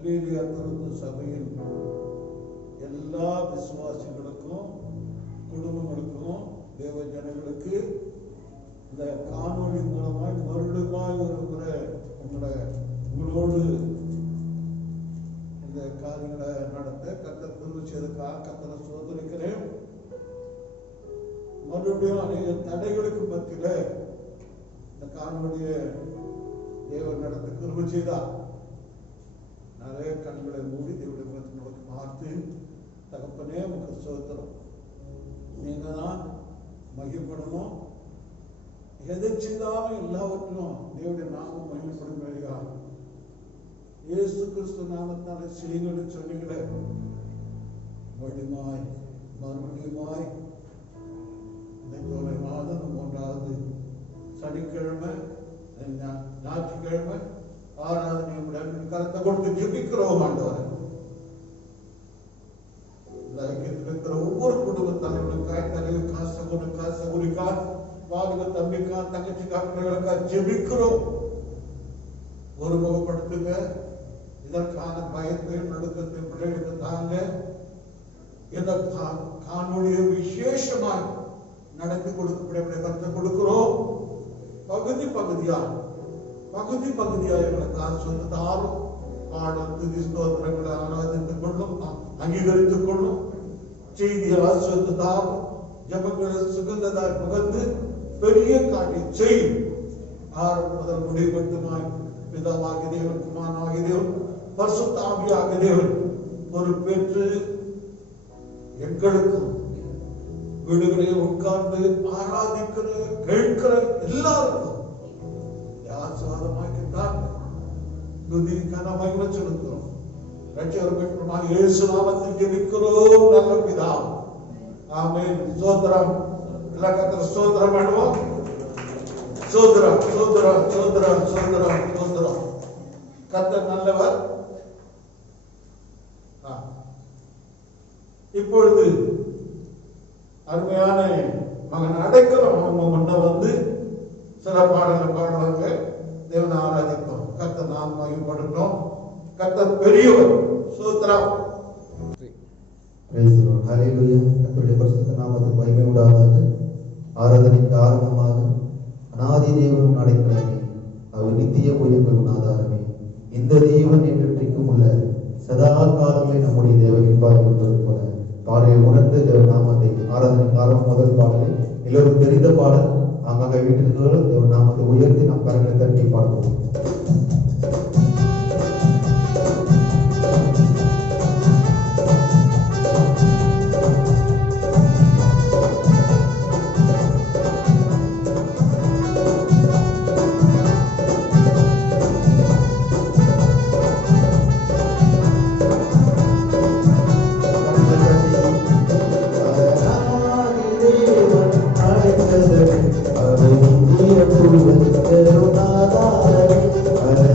Hallelujah திருத்த சபையின் எல்லா விசுவாசிகளுக்கும் குடும்பங்களுக்கும் தேவ ஜனங்களுக்கு இந்த காணொளி மூலமாய் மறுபடியும் ஒரு முறை உங்களோடு இந்த காரியங்களை நடத்த கர்த்தர் திரும்ப செய்ததுக்காக கர்த்தரை சோதரிக்கிறேன். மறுபடியும் அநேக தடைகளுக்கு மத்தியில இந்த காணொலியை தேவன் நடத்த கிருபை செய்தார். நிறைய கண்களை மூடி தேவனுடைய முகத்தை பார்த்து, தகப்பனே உங்க சோத்திரம், நீங்க தான் மகிழ்ப்படணும், எதை செய்தாலும் எல்லாவற்றிலும் தேவனுடைய நாமம் மகிழ்ப்படும் வேலையா இயேசு கிறிஸ்து நாமத்தால செய்யுங்கன்னு சொன்னீங்களே. மறுபடியுமாய் இந்த ஜூலை மாதம் 3வது சனிக்கிழமை ஞாயிற்றுக்கிழமை ஆராதனை கருத்தை கொடுத்து ஜெபிக்கிறோம். ஆண்டவரை இருக்கிற ஒவ்வொரு குடும்ப தலைவனுக்காய், தலைவருக்கா, சகோதரக்கா, சகோதரிக்கா, வாலிப தம்பிக்கா, தங்கச்சிக்கா, பிள்ளைகளுக்கா ஜெபிக்கிறோம். ஒருமுகப்படுத்துங்க. இதற்கான பயத்தை நடுக்கத்தை பிள்ளைகளுக்கு தாங்க. இந்த காணொலியை விசேஷமாய் நடத்தி கருத்தை கொடுக்கிறோம். பகுதி பகுதியா எங்களுக்கு ஆசிரியத்தாலும் பாடல் துதி ஸ்தோத்திரங்களை ஆராதித்துக் கொள்ளும், அங்கீகரித்துக் கொள்ளும். செய்தி ஆசிரியத்தாலும் ஜபங்களை சுகந்ததாய் புகழ்ந்து பெரிய காட்டி செய்யும். ஆரம்ப முதல் முடிவெட்டுமாய் பிதாவாகி தேவன், குமாரனாகி தேவன், பரிசுத்த ஆவியாகி தேவன் பொறுப்பேற்று எங்களுக்கும் வீடுகளில் உட்கார்ந்து ஆராதிக்கிற கேட்கிற எல்லாருக்கும் ஆசீர்வாதமாக்கிட்டார். மகிமை செலுத்துகிறோம். ரட்சகர் இயேசு நாமத்தில் ஜெபிக்கிறோம் நல்ல பிதாவே. ஆமென். ஸ்தோத்திரம். எல்லா ஸ்தோத்திரம் பண்ணுவோம். ஸ்தோத்திரம், ஸ்தோத்திரம், ஸ்தோத்திரம், ஸ்தோத்திரம், ஸ்தோத்திரம். கர்த்தர் நல்லவர். இப்பொழுது அருமையான மகன் அடைக்கலம் முன்ன வந்து சில பாடல்கள் பாடுவாங்க. தேவனை ஆராதிப்போம். கர்த்தர் நாம் மகிமைப்படுத்தோம். கர்த்தர் பெரியவர். ஸ்தோத்திரம். Praise the Lord. ஹல்லேலூயா. கர்த்தருடைய பரிசுத்த நாமத்துக்கு மகிமை உண்டாவதாக. ஆராதனைக்கு ஆரம்பமாக அநாதி தேவனும் அடைக்கலமே, அவர் நித்திய உயர்வுகளின் ஆதாரமே, இந்த தேவன் என்றென்றைக்கும் உள்ள சதா காலங்களில் நம்முடைய தேவன் இருப்பார் என்பது போல காலையில் உணர்ந்து தேவ நாமத்தை ஆராதனைக்கு ஆரம்பம் முதல் பாடலை எல்லோரும் தெரிந்த பாடல். அங்கங்க வீட்டிற்கு தேவ நாமத்தை உயர்த்தி நாம் கரங்களை தட்டி பார்ப்போம். அவர்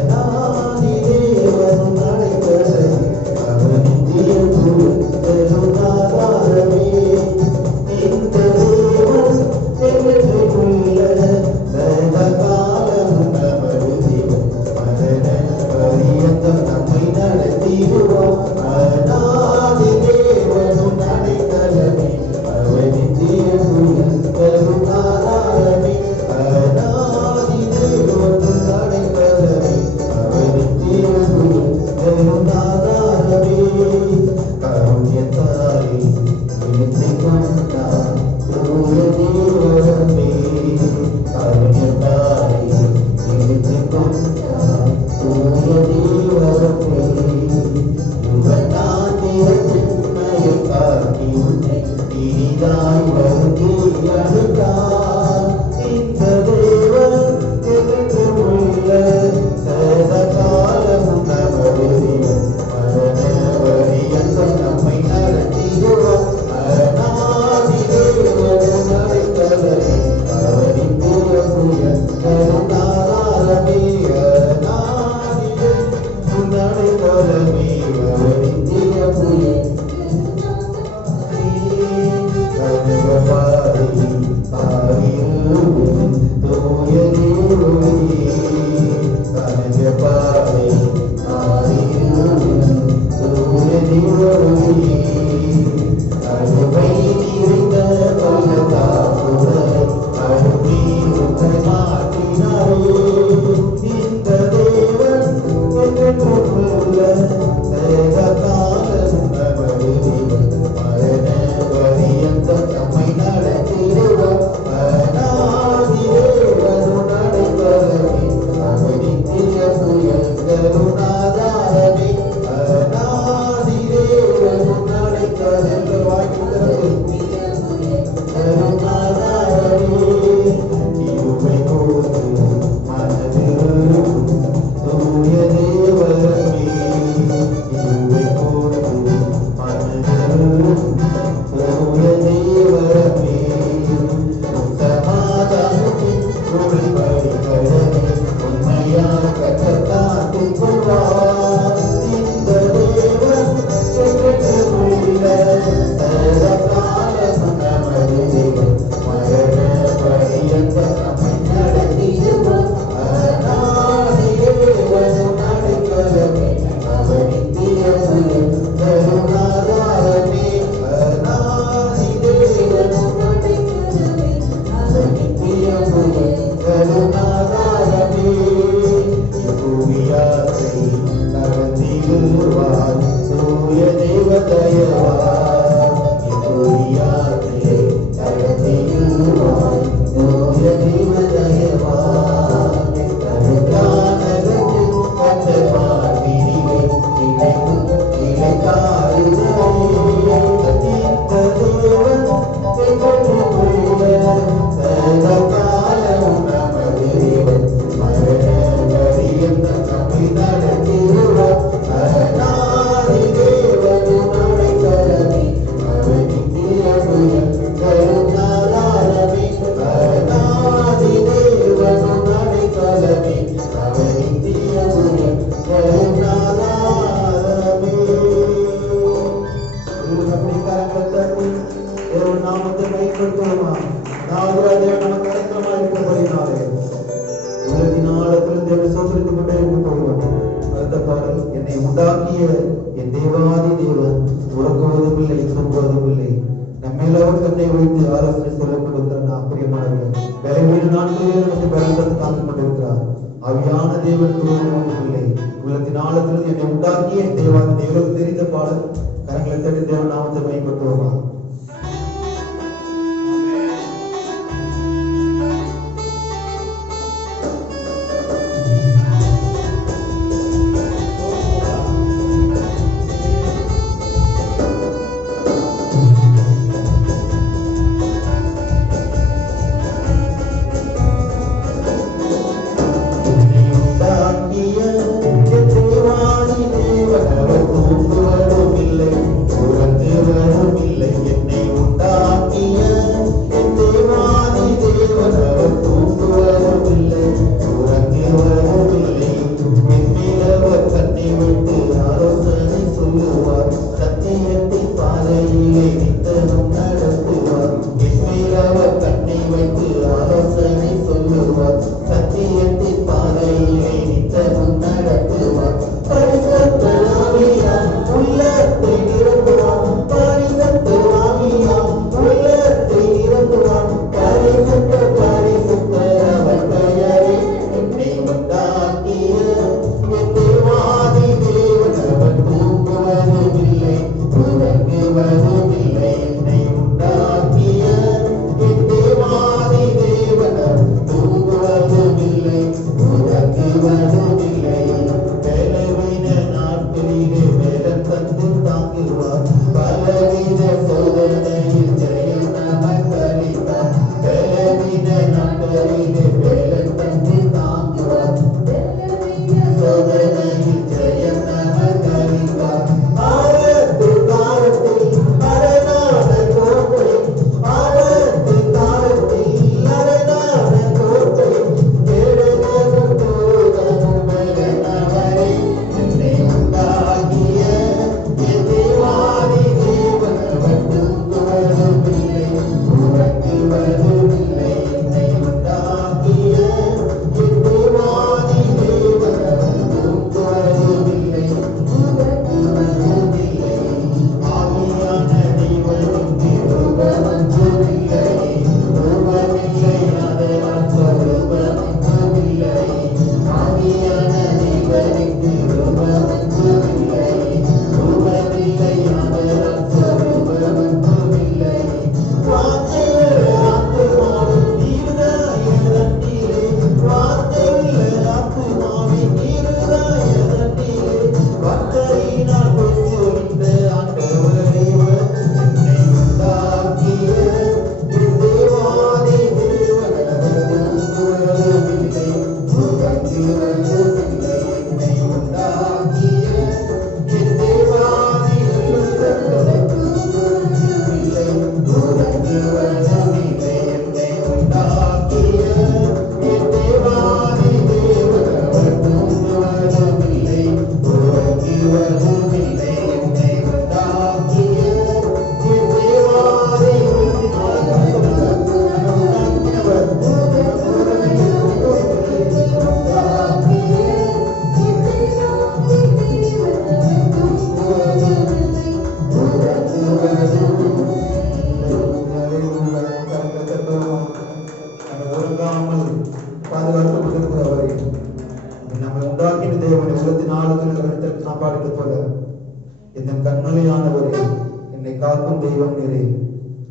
எனக்கு பலன் தாங்கிக் கொண்டிருக்கிறார். அவியான தேவன் தூரம் ஒன்றுமில்லை. உள்ளத்தின் ஆழத்திலிருந்து என்னை உண்டாக்கிய தேவாதி தேவனுக்கு தெரிந்த பாடல். கரங்களை தட்டி தேவன் நாமத்தை பயன்படுத்துவோமா?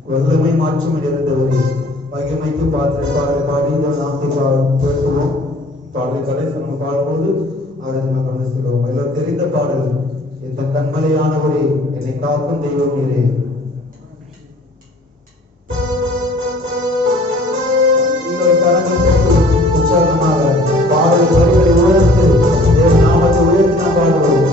வல்லமை மாற்றம் நிறைந்தவரே, மகிமைக்கு பாத்திர பாடலை பாடி இந்த நாமத்தை பேசுவோம். பாடலை கடைசி நம்ம பாடும்போது ஆராதனை கடந்து செல்வோம். எல்லாம் தெரிந்த பாடல். இந்த கண்மலையானவரே, என்னை காக்கும் தெய்வம் நீரே. உற்சாகமாக பாடல் வரிகளை உயர்த்து தேவ நாமத்தை உயர்த்தி நாம் பாடுவோம்.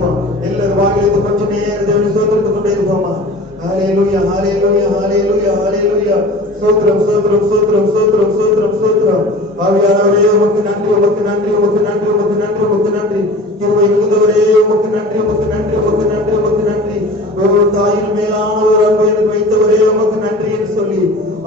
இருப்போம். எல்லாரும் வாயிலிருந்து கொஞ்சம் நேரம் தேவனை சோதரித்துக் கொண்டே இருப்போமா. ஹalleluya ஹalleluya ஹalleluya ஹalleluya. சோத்ரம் சோத்ரம் சோத்ரம் சோத்ரம் சோத்ரம் சோத்ரம். ஆவியானவரே உமக்கு நன்றி உமக்கு நன்றி உமக்கு நன்றி உமக்கு நன்றி உமக்கு நன்றி. கிருபை மிகுந்தவரே உமக்கு நன்றி உமக்கு நன்றி உமக்கு நன்றி உமக்கு நன்றி. ஒரு தாயின் மேலான ஒரு அன்பை எனக்கு வைத்தவரே உமக்கு நன்றி என்று சொல்லி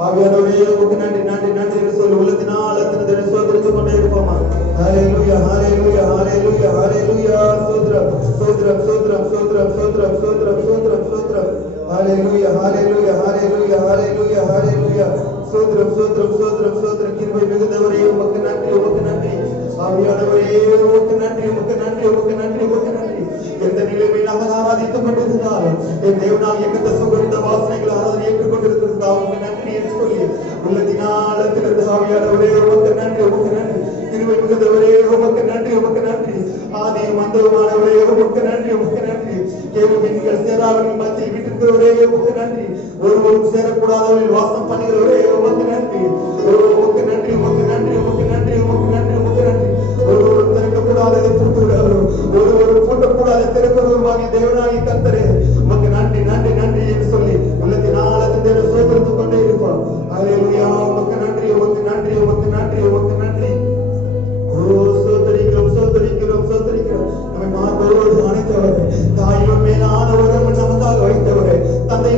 ஆவியானவரே உமக்கு நன்றி நன்றி நன்றி என்று சொல்லி உள்ளத்தினால் அத்தனை சோதரித்துக் கொண்டே இருப்போமா. ஹalleluya ஹalleluya ஹalleluya ஹalleluya. சோத்ரம் சோத்ரம் சோத்ரம் சோத்ரம் சோத்ரம் சோத்ரம் சோத்ரம் சோத்ரம். ஹalleluya ஹalleluya ஹalleluya ஹalleluya ஹalleluya. சோத்ரம் சோத்ரம் சோத்ரம் சோத்ரம். கிருபை மிகுந்தவரே உமக்கு நன்றி உமக்கு நன்றி. ஆவியானவரே உமக்கு நன்றி உமக்கு நன்றி உமக்கு நன்றி உமக்கு நன்றி. எந்த நிலைமையில் நாங்கள் ஆராதித்துக் கொண்டிருந்தாலும் என் தேவனால் எந்த சுகந்த வாசனைகள் ஆராதனை ஏற்றுக்கொண்டிருக்கிறதா உமக்கு நன்றி என்று சொல்லி உள்ளத்தினால் திறந்த ஆவியானவரே உமக்கு நன்றி உமக்கு நன்றி. கிருபை மிகுந்தவரே உமக்கு நன்றி உமக்கு நன்றி. ஆதி மந்தமானவரே உமக்கு நன்றி உமக்கு நன்றி. கேள்விகள் சேராவின் மத்தியில் விட்டிருக்கிறவரே உமக்கு நன்றி. ஒருவரும் சேரக்கூடாதவர்கள் வாசம் பண்ணுகிறவரே உமக்கு நன்றி உமக்கு நன்றி உமக்கு நன்றி உமக்கு நன்றி உமக்கு நன்றி உமக்கு நன்றி. ஒருவரும் திறக்கக்கூடாததை பூட்டுகிறவரும் ஒருவரும் பூட்டக்கூடாத திறக்கிறவருமாகிய தேவனாகிய கர்த்தரே உமக்கு நன்றி நன்றி நன்றி என்று சொல்லி உள்ளத்தினால் அந்த சோதரித்துக் கொண்டே இருப்பார். ஹalleluya உமக்கு நன்றி உமக்கு நன்றி உமக்கு நன்றி உமக்கு நன்றி. சோதரிக்கிறோம் சோதரிக்கிறோம் சோதரிக்கிறோம். நம்மை மார்போடு அணைத்தவரே தாயின் மேலான உறவு நமக்காக வைத்தவரே தந்தை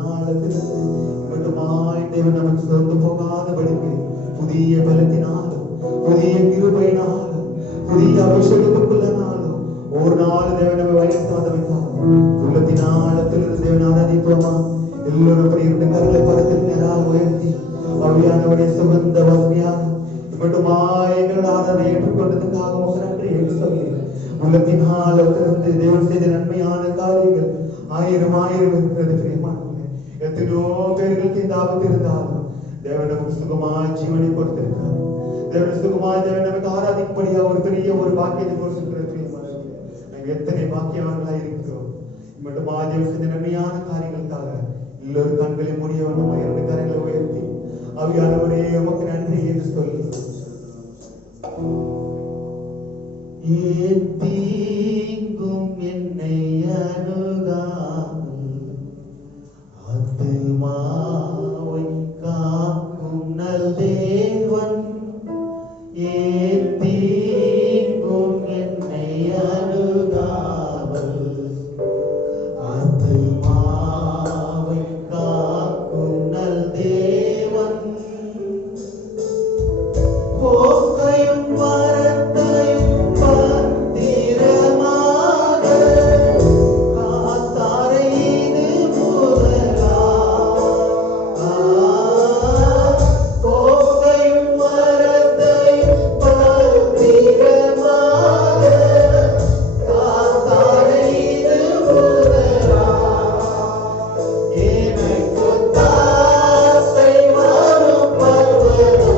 நாளத்திலிருந்து மட்டுமாய் தேவன் நமக்கு சொந்து போகாதபடிக்கு புதிய பலத்தினாலும் புதிய கிருபையினாலும் புதிய அபிஷேகத்துக்குள்ளனாலும் ஒரு நாள் தேவன் நம்ம வழித்து வந்தமைக்காக உள்ளத்தின் ஆழத்திலிருந்து தேவன் ஆராதிப்போமா? எல்லோரும் இரண்டு கரங்களை பதத்தில் நேராக உயர்த்தி அவையானவருடைய சுகந்த வசதியாக மட்டுமாய் எங்களோட ஆராதனை ஏற்றுக்கொண்டதுக்காக நன்றி என்று சொல்லி உள்ளத்தின் ஆழத்திலிருந்து தேவன் செய்த நன்மையான காரியங்கள் ஆயிரம் ஆயிரம் இருக்கிறது. பிரியமானவர்களே, எத்தனையோ பேர்களுக்கு இந்த ஆபத்து இருந்தாலும் தேவன் நமக்கு சுகமாய் ஜீவனை கொடுத்திருக்கிறார். தேவன் சுகமாய் தேவன் நமக்கு ஆராதிக்கும்படியா ஒரு பெரிய ஒரு பாக்கியத்தை கொடுத்திருக்கிறது. பிரியமானவர்களே, நாங்கள் எத்தனை பாக்கியவான்களாக இருக்கிறோம். மட்டுமாய் தேவன் செய்த நன்மையான காரியங்களுக்காக எல்லோரும் கண்களை மூடியவன் இரண்டு கரங்களை உயர்த்தி ஆவியானவரே உமக்கு நன்றி என்று சொல்லி தீங்கும் என்னை அணுகாமல் ஆத்துமாவை காக்கும் நல் தேவன் தீங்கும் என்னை அணுகாமல் ஆத்துமாவை காக்கும் நல் தேவன் போக்கையும் வரத்தையும் பத்திரமாக காத்தாரை இது முதலா போக்கையும் வரத்தையும் பத்திரமாக காத்தாரை இது முதலா எனக்கு தாசை வரும் பர்வதம்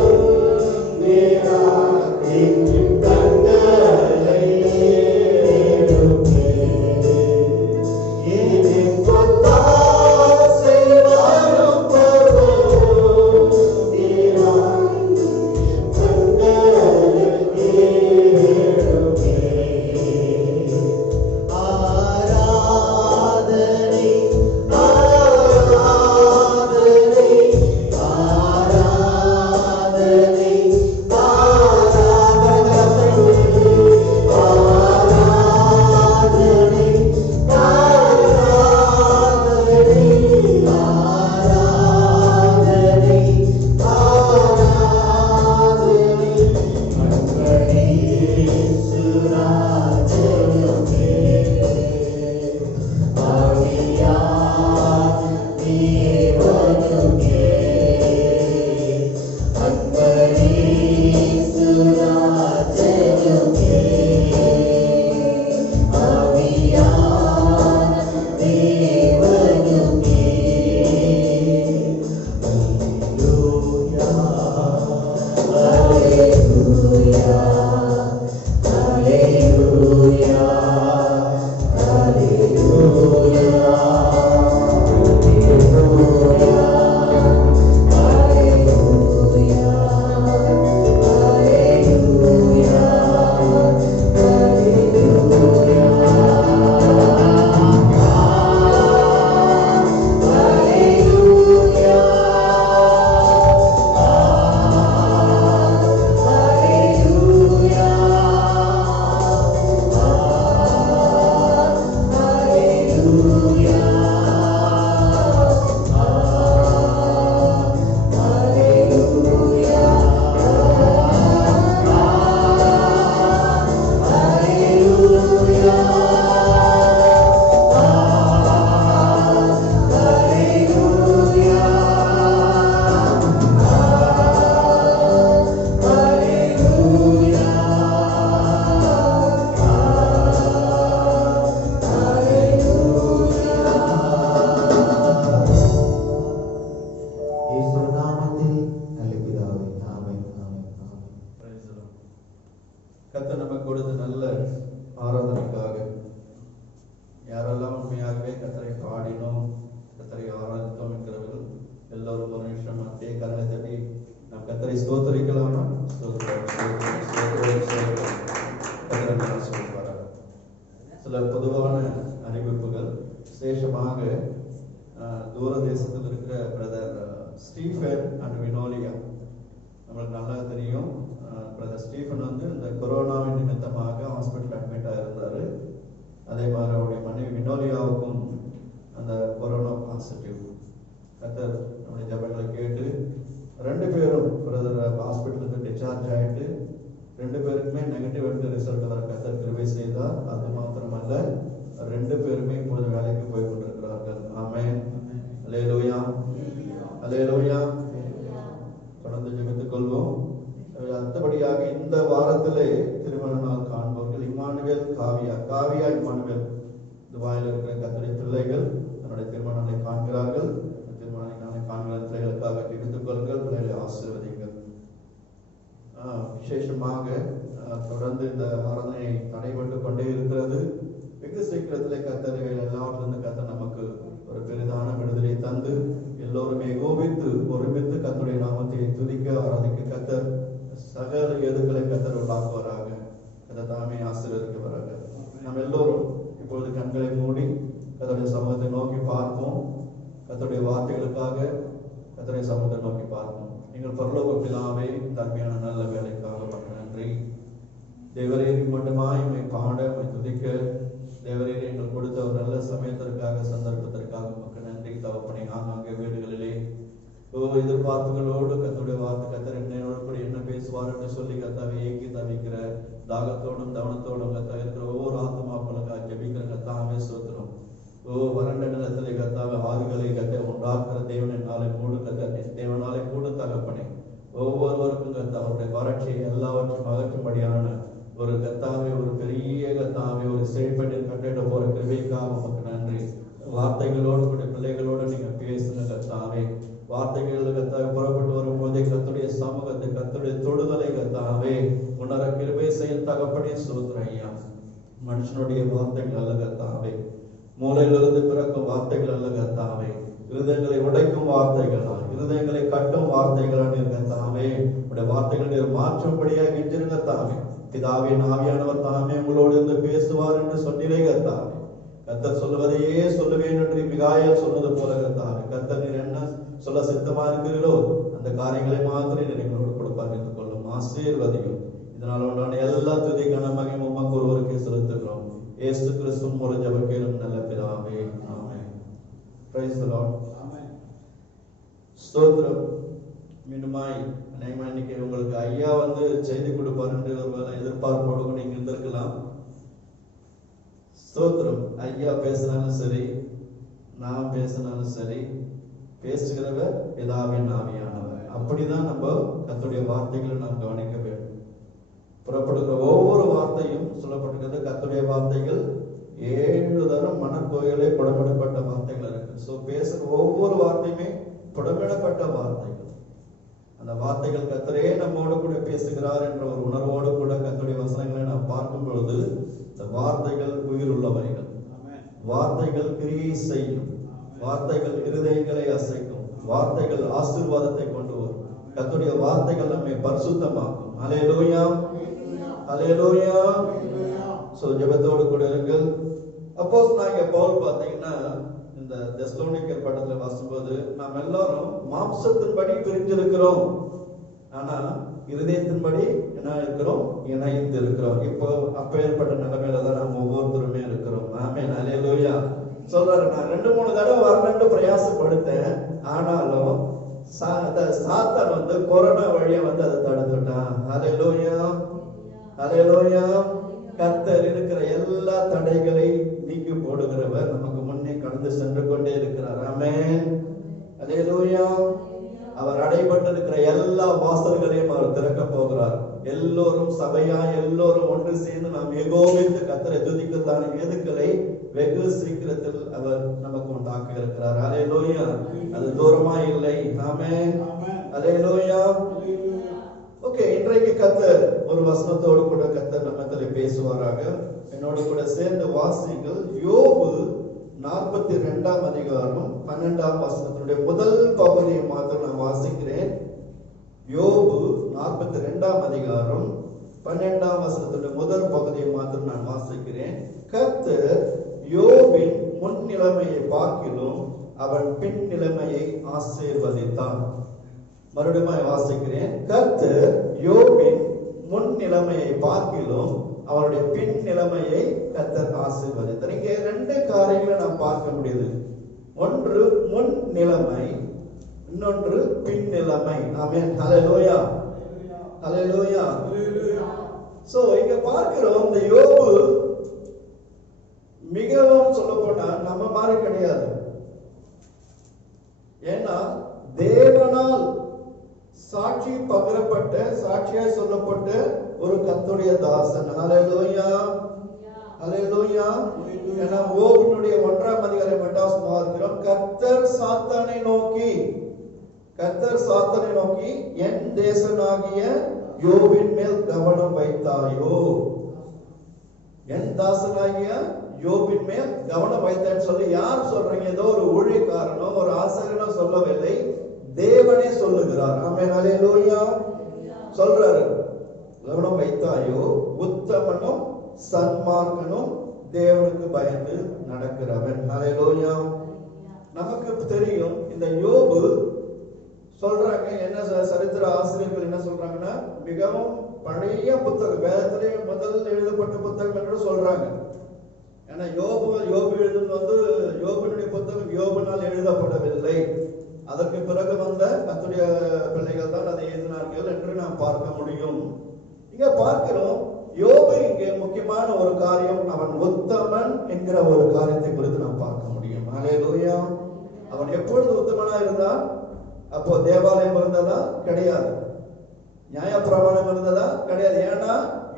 கர்த்தர் நமக்கு கொடுத்த நல்ல ஆராதனைக்காக யாரெல்லாம் உண்மையாகவே கர்த்தரை பாடினோம், கர்த்தரை ஆராதித்தோம் என்கிறவர்கள் எல்லோரும் ஒரு நிமிஷம் அதே கரங்களை தட்டி நாம் கர்த்தரை ஸ்தோத்தரிக்கலாமா? சில பொதுவான அறிவிப்புகள், விசேஷமாக தூர தேசத்தில் இருக்கிற பிரதர் ஸ்டீஃபன் அண்ட் வினோலியா, நம்மளுக்கு நல்லா தெரியும். பிரதர் ஸ்டீஃபன் வந்து இந்த கொரோனாவின் நிமித்தமாக ஹாஸ்பிட்டல் அட்மிட்டாக இருந்தார். அதே மாதிரி அவருடைய மனைவி வினோலியாவுக்கும் அந்த கொரோனா பாசிட்டிவ். கர்த்தர் நம்முடைய ஜெபங்களை கேட்டு 2 பேரும் பிரதர் ஹாஸ்பிட்டலுக்கு டிஸ்சார்ஜ் ஆயிட்டு 2 பேருக்குமே நெகட்டிவ் ரிசல்ட் வர கர்த்தர் கிருபை செய்தார். அது மாத்திரமல்ல 2 பேருமே இப்போது வேலைக்கு போய் கொண்டிருக்கிறார்கள். ஆமென். அல்லேலூயா, அல்லேலூயா. தொடர்ந்து ஜெபித்துக் கொள்வோம். அடுத்தபடியாக இந்த வாரத்திலே திருமண நாள் காண்பவர்கள் இம்மானுவேல் காவியா இம்மானுவேல் துபாயில் இருக்கிற கர்த்தருடைய பிள்ளைகள் தன்னுடைய திருமண நாளை காண்கிறார்கள். திருமண நாளை காண்கிற பிள்ளைகளுக்காக எடுத்துக் கொள்ளுங்கள், பிள்ளைகளை ஆசீர்வதிங்கள். விசேஷமாக தொடர்ந்து இந்த ஆராதனை நடைபெற்று கொண்டே இருக்கிறது. வெகு சீக்கிரத்திலே கர்த்தர்கள் எல்லாவற்றிலிருந்து கர்த்தர் நமக்கு ஒரு பெரிதான விடுதலை தந்து எல்லோரும் ஏகோபித்து ஒருமித்து கர்த்தருடைய நாமத்தை துதிக்க ஆராதிக்க கர்த்தர் சகல எதுக்களை கர்த்தர் உண்டாக்குவாராக. கர்த்தர் தாமே ஆசீர்வதிக்குவாராக. நாம் எல்லோரும் இப்பொழுது கண்களை மூடி கர்த்தருடைய சமூகத்தை நோக்கி பார்ப்போம். கர்த்தருடைய வார்த்தைகளுக்காக கர்த்தருடைய சமூகத்தை நோக்கி பார்ப்போம். நீங்கள் பரலோக பிதாவே, தன்மையான நல்ல வேலைக்காக நன்றி. தேவரே மட்டுமாய் உம்மை பாட உம்மை துதிக்க தேவரே எங்கள் கொடுத்த ஒரு நல்ல சமயத்திற்காக சந்தர்ப்பத்திற்காக உமக்கு நன்றி தகப்பனே. ஆங்காங்கே வீடுகளிலே எதிர்பார்ப்புகளோடு கர்த்தருடைய வார்த்தை கர்த்தர் என்னோடு என்ன பேசுவார் என்று சொல்லி கர்த்தாவை ஏங்கி தவிக்கிற தாகத்தோடும் தவனத்தோடும் கர்த்தாவை இருக்கிற ஒவ்வொரு ஆத்மாக்களுக்காக ஜெபிக்கிற கர்த்தாவே ஸ்தோத்திரம். வறண்ட நிலத்திலே கர்த்தாவை ஆறுகளை கர்த்தர் உண்டாக்குற தேவனாலே மூடு கர்த்தர் தேவனாலே கூடு தகப்பனே. ஒவ்வொருவருக்கும் கர்த்தர் அவருடைய வறட்சியை எல்லாவற்றும் அகற்றும்படியான ஒரு கர்த்தாவே, ஒரு பெரிய கர்த்தாவே, ஒரு செழிப்பட்டில் கட்டிட போற கிருபைக்காக உமக்கு நன்றி. வார்த்தைகளோடு கூட பிள்ளைகளோடு நீங்க பேசுங்க கர்த்தாவே. வார்த்தைகள் கர்த்தாவே புறப்பட்டு வரும்போதே கர்த்தருடைய சமூகத்தை கர்த்தருடைய தொடுதலை கர்த்தாவே உணர கிருபை செயல் தகப்பனே ஸ்தோத்திரம் ஐயா. மனுஷனுடைய வார்த்தைகள் அல்ல கர்த்தாவே, மூளையிலிருந்து பிறக்கும் வார்த்தைகள் அல்ல கர்த்தாவே, இருதயங்களை உடைக்கும் வார்த்தைகளா, இருதயங்களை கட்டும் வார்த்தைகளா கர்த்தாவே. உடைய வார்த்தைகள் நீர் மாற்றும்படியாக கெஞ்சிருங்க தாவே. பிதாவே ஆவியானவர் தாமே உங்களோடு இருந்து பேசுவார் என்று சொன்னீரே கர்த்தாவே. கர்த்தர் சொல்லுவதையே சொல்லுவேன் என்று மிகாயேல் சொன்னது போல கர்த்தாவே, கர்த்தர் நீர் என்ன சொல்ல சித்தமா இருக்கிறீரோ அந்த காரியங்களை மாத்திரம் நீர் எங்களோடு கொடுப்பார் என்று கொள்ளும். ஆசீர்வதியும். இதனால் உண்டான எல்லா துதி கனமகிமையும் உமக்கு ஒருவருக்கே செலுத்துகிறோம். இயேசு கிறிஸ்துவின் மூலம் ஜெபிக்கிறோம் நல்ல பிதாவே. ஆமென். Praise the Lord. ஆமென். ஸ்தோத்திரம். மீண்டுமாய் இன்னைக்கு உங்களுக்கு ஐயா செய்தி கொடுப்பார் என்று ஒருவேளை எதிர்பார்ப்போடு நீங்க இருந்திருக்கலாம். ஸ்தோத்திரம். ஐயா பேசினாலும் சரி, நான் பேசினாலும் சரி, பேசுகிறவர் பிதாவின் ஆவியானவர். அப்படிதான் நம்ம கர்த்தருடைய வார்த்தைகளை நாம் கவனிக்க வேண்டும். புறப்படுகிற ஒவ்வொரு வார்த்தையும் சொல்லப்பட்டிருக்கிறது கர்த்தருடைய வார்த்தைகள் 7 தரம் மனக்கோயிலே புடமிடப்பட்ட வார்த்தைகள் இருக்கு. சோ பேசுற ஒவ்வொரு வார்த்தையுமே புடமிடப்பட்ட வார்த்தைகள். அந்த வார்த்தைகள் கர்த்தரே நம்மோடு கூட பேசுகிறார் என்ற ஒரு உணர்வோடு கூட கர்த்தருடைய வசனங்களை நாம் பார்க்கும் பொழுது இந்த வார்த்தைகள் உயிர் உள்ளவைகள், வார்த்தைகள் கிரியை செய்யும், வார்த்தைகள் இருதயங்களை அசைக்கும், வார்த்தைகள் ஆசீர்வாதத்தை கொண்டு வரும். கர்த்தருடைய வார்த்தைகள் நம்மை பரிசுத்தமாக்கும். அல்லேலூயா, அல்லேலூயா. சோ ஜெபத்தோடு கூட இருங்கள். அப்போஸ்தலனாகிய பவுல் பாத்தீங்கன்னா இந்த தெசலோனிக்கர் பட்டத்துல வாசிக்கும்போது நாம் எல்லாரும் மாம்சத்தின்படி பிரிஞ்சிருக்கிறோம், ஆனா இருதயத்தின்படி என்ன இருக்கிறோம், இணைந்து இருக்கிறோம். இப்போ அப்பேற்பட்ட நிலைமையில தான் நம்ம ஒவ்வொருத்தருமே இருக்கிறோம். ஆமென். அல்லேலூயா. சொல்றாரு, நான் 2-3 தடவை வரணும்னு பிரயாசப்படுத்தேன், ஆனாலும் சாத்தான் கொரோனா வழியா அதை தடுத்துட்டான். அல்லேலூயா, அல்லேலூயா. கர்த்தர் இருக்கிற எல்லா தடைகளை நீக்கி போடுகிறவர் நமக்கு முன்னே கடந்து சென்று கொண்டே இருக்கிறார். ஆமென். அல்லேலூயா. அவர் அடைபட்டிருக்கிற எல்லா வாசல்களையும் அவர் திறக்க போகிறார். எல்லோரும் சபையா எல்லோரும் ஒன்று சேர்ந்து நாம் ஏகோபித்து கர்த்தரை துதிக்கத்தான ஏதுக்களை வெகு சீக்கிரத்தில் அவர் நமக்கு உண்டாக்க இருக்கிறார். அல்லேலூயா. அது தூரமா இல்லை. ஆமென். அல்லேலூயா. ஓகே, இன்றைக்கு கர்த்தர் ஒரு வசனத்தோடு கூட கர்த்தர் நம்மத்திலே பேசுவாராக. என்னோடு கூட சேர்ந்து வாசிங்கள். யோபு 42ஆம் அதிகாரம் 12ஆம் வசனத்தினுடைய முதல் பகுதியை மாத்திரம் நான் வாசிக்கிறேன். யோபு 42ஆம் அதிகாரம் 12ஆம் வசனத்தினுடைய முதல் பகுதியை மாத்திரம் நான் வாசிக்கிறேன். கர்த்தர் யோபின் முன் நிலைமையை பார்க்கிலும் அவன் பின் நிலைமையை ஆசீர்வதித்தான். மறுபடியும் வாசிக்கிறேன். கர்த்தர் யோபின் முன் நிலைமையை பார்க்கிலும் அவருடைய பின் நிலைமையை கர்த்தர் ஆசீர்வதித்தார். இங்கே 2 காரியங்களை நாம் பார்க்க முடியுது. ஒன்று முன் நிலைமை, இன்னொன்று பின்னிலைமை. ஆமென். ஹல்லேலூயா, ஹல்லேலூயா. சோ இங்க பார்க்கிறோம், இந்த யோபு மிகவும் சொல்ல போனா நம்ம மாதிரி கிடையாது. ஏன்னா தேவனால் சாட்சி பகிரப்பட்ட, சாட்சியாய் சொல்லப்பட்ட ஒரு கர்த்தருடைய தாசன். ஹல்லேலூயா, ஹல்லேலூயா. ஏன்னா யோபுனுடைய 1ஆம் அதிகாரம் 8வது பார்க்கிறோம், கர்த்தர் சாத்தானை நோக்கி என் தேசனாகிய யோபின் மேல் கவனம் வைத்தாயோ, என் தாசனாகிய யோபின் மேல் கவனம் வைத்தான்னு சொல்லி யார் சொல்றீங்க? ஏதோ ஒரு ஊழியக்காரனோ ஒரு ஆசிரியனோ சொல்லவில்லை, தேவனே சொல்லுகிறார். ஆமென், ஹல்லேலூயா. சொல்றாரு, கவனம் வைத்தாயோ, உத்தமனும் சன்மார்க்கனும் தேவனுக்கு பயந்து நடக்கிறவன். ஹல்லேலூயா. நமக்கு தெரியும், இந்த யோபு சொல்றாங்க, என்ன சரித்திர ஆசிரியர்கள் என்ன சொல்றாங்கன்னா, மிகவும் பழைய புத்தகம், வேதத்திலே முதல் எழுதப்பட்ட புத்தகம் என்று சொல்றாங்க. ஏன்னா யோபு எழுதுவது யோபுனுடைய புத்தகம் யோபுனால் எழுதப்படவில்லை, அதற்கு பிறகு வந்த கர்த்தருடைய பிள்ளைகள் தான் அதை எழுதினார்கள் என்று நாம் பார்க்க முடியும். இங்க பார்க்கிறோம், யோபு இங்கே முக்கியமான ஒரு காரியம், அவன் உத்தமன் என்கிற ஒரு காரியத்தை குறித்து நாம் பார்க்க முடியும். ஹல்லேலூயா. அவன் எப்பொழுது உத்தமனா இருந்தான்? அப்போ தேவாலயம் இருந்ததா? கிடையாது. நியாயப்பிரமாணம் இருந்ததா? கிடையாது. ஏன்னா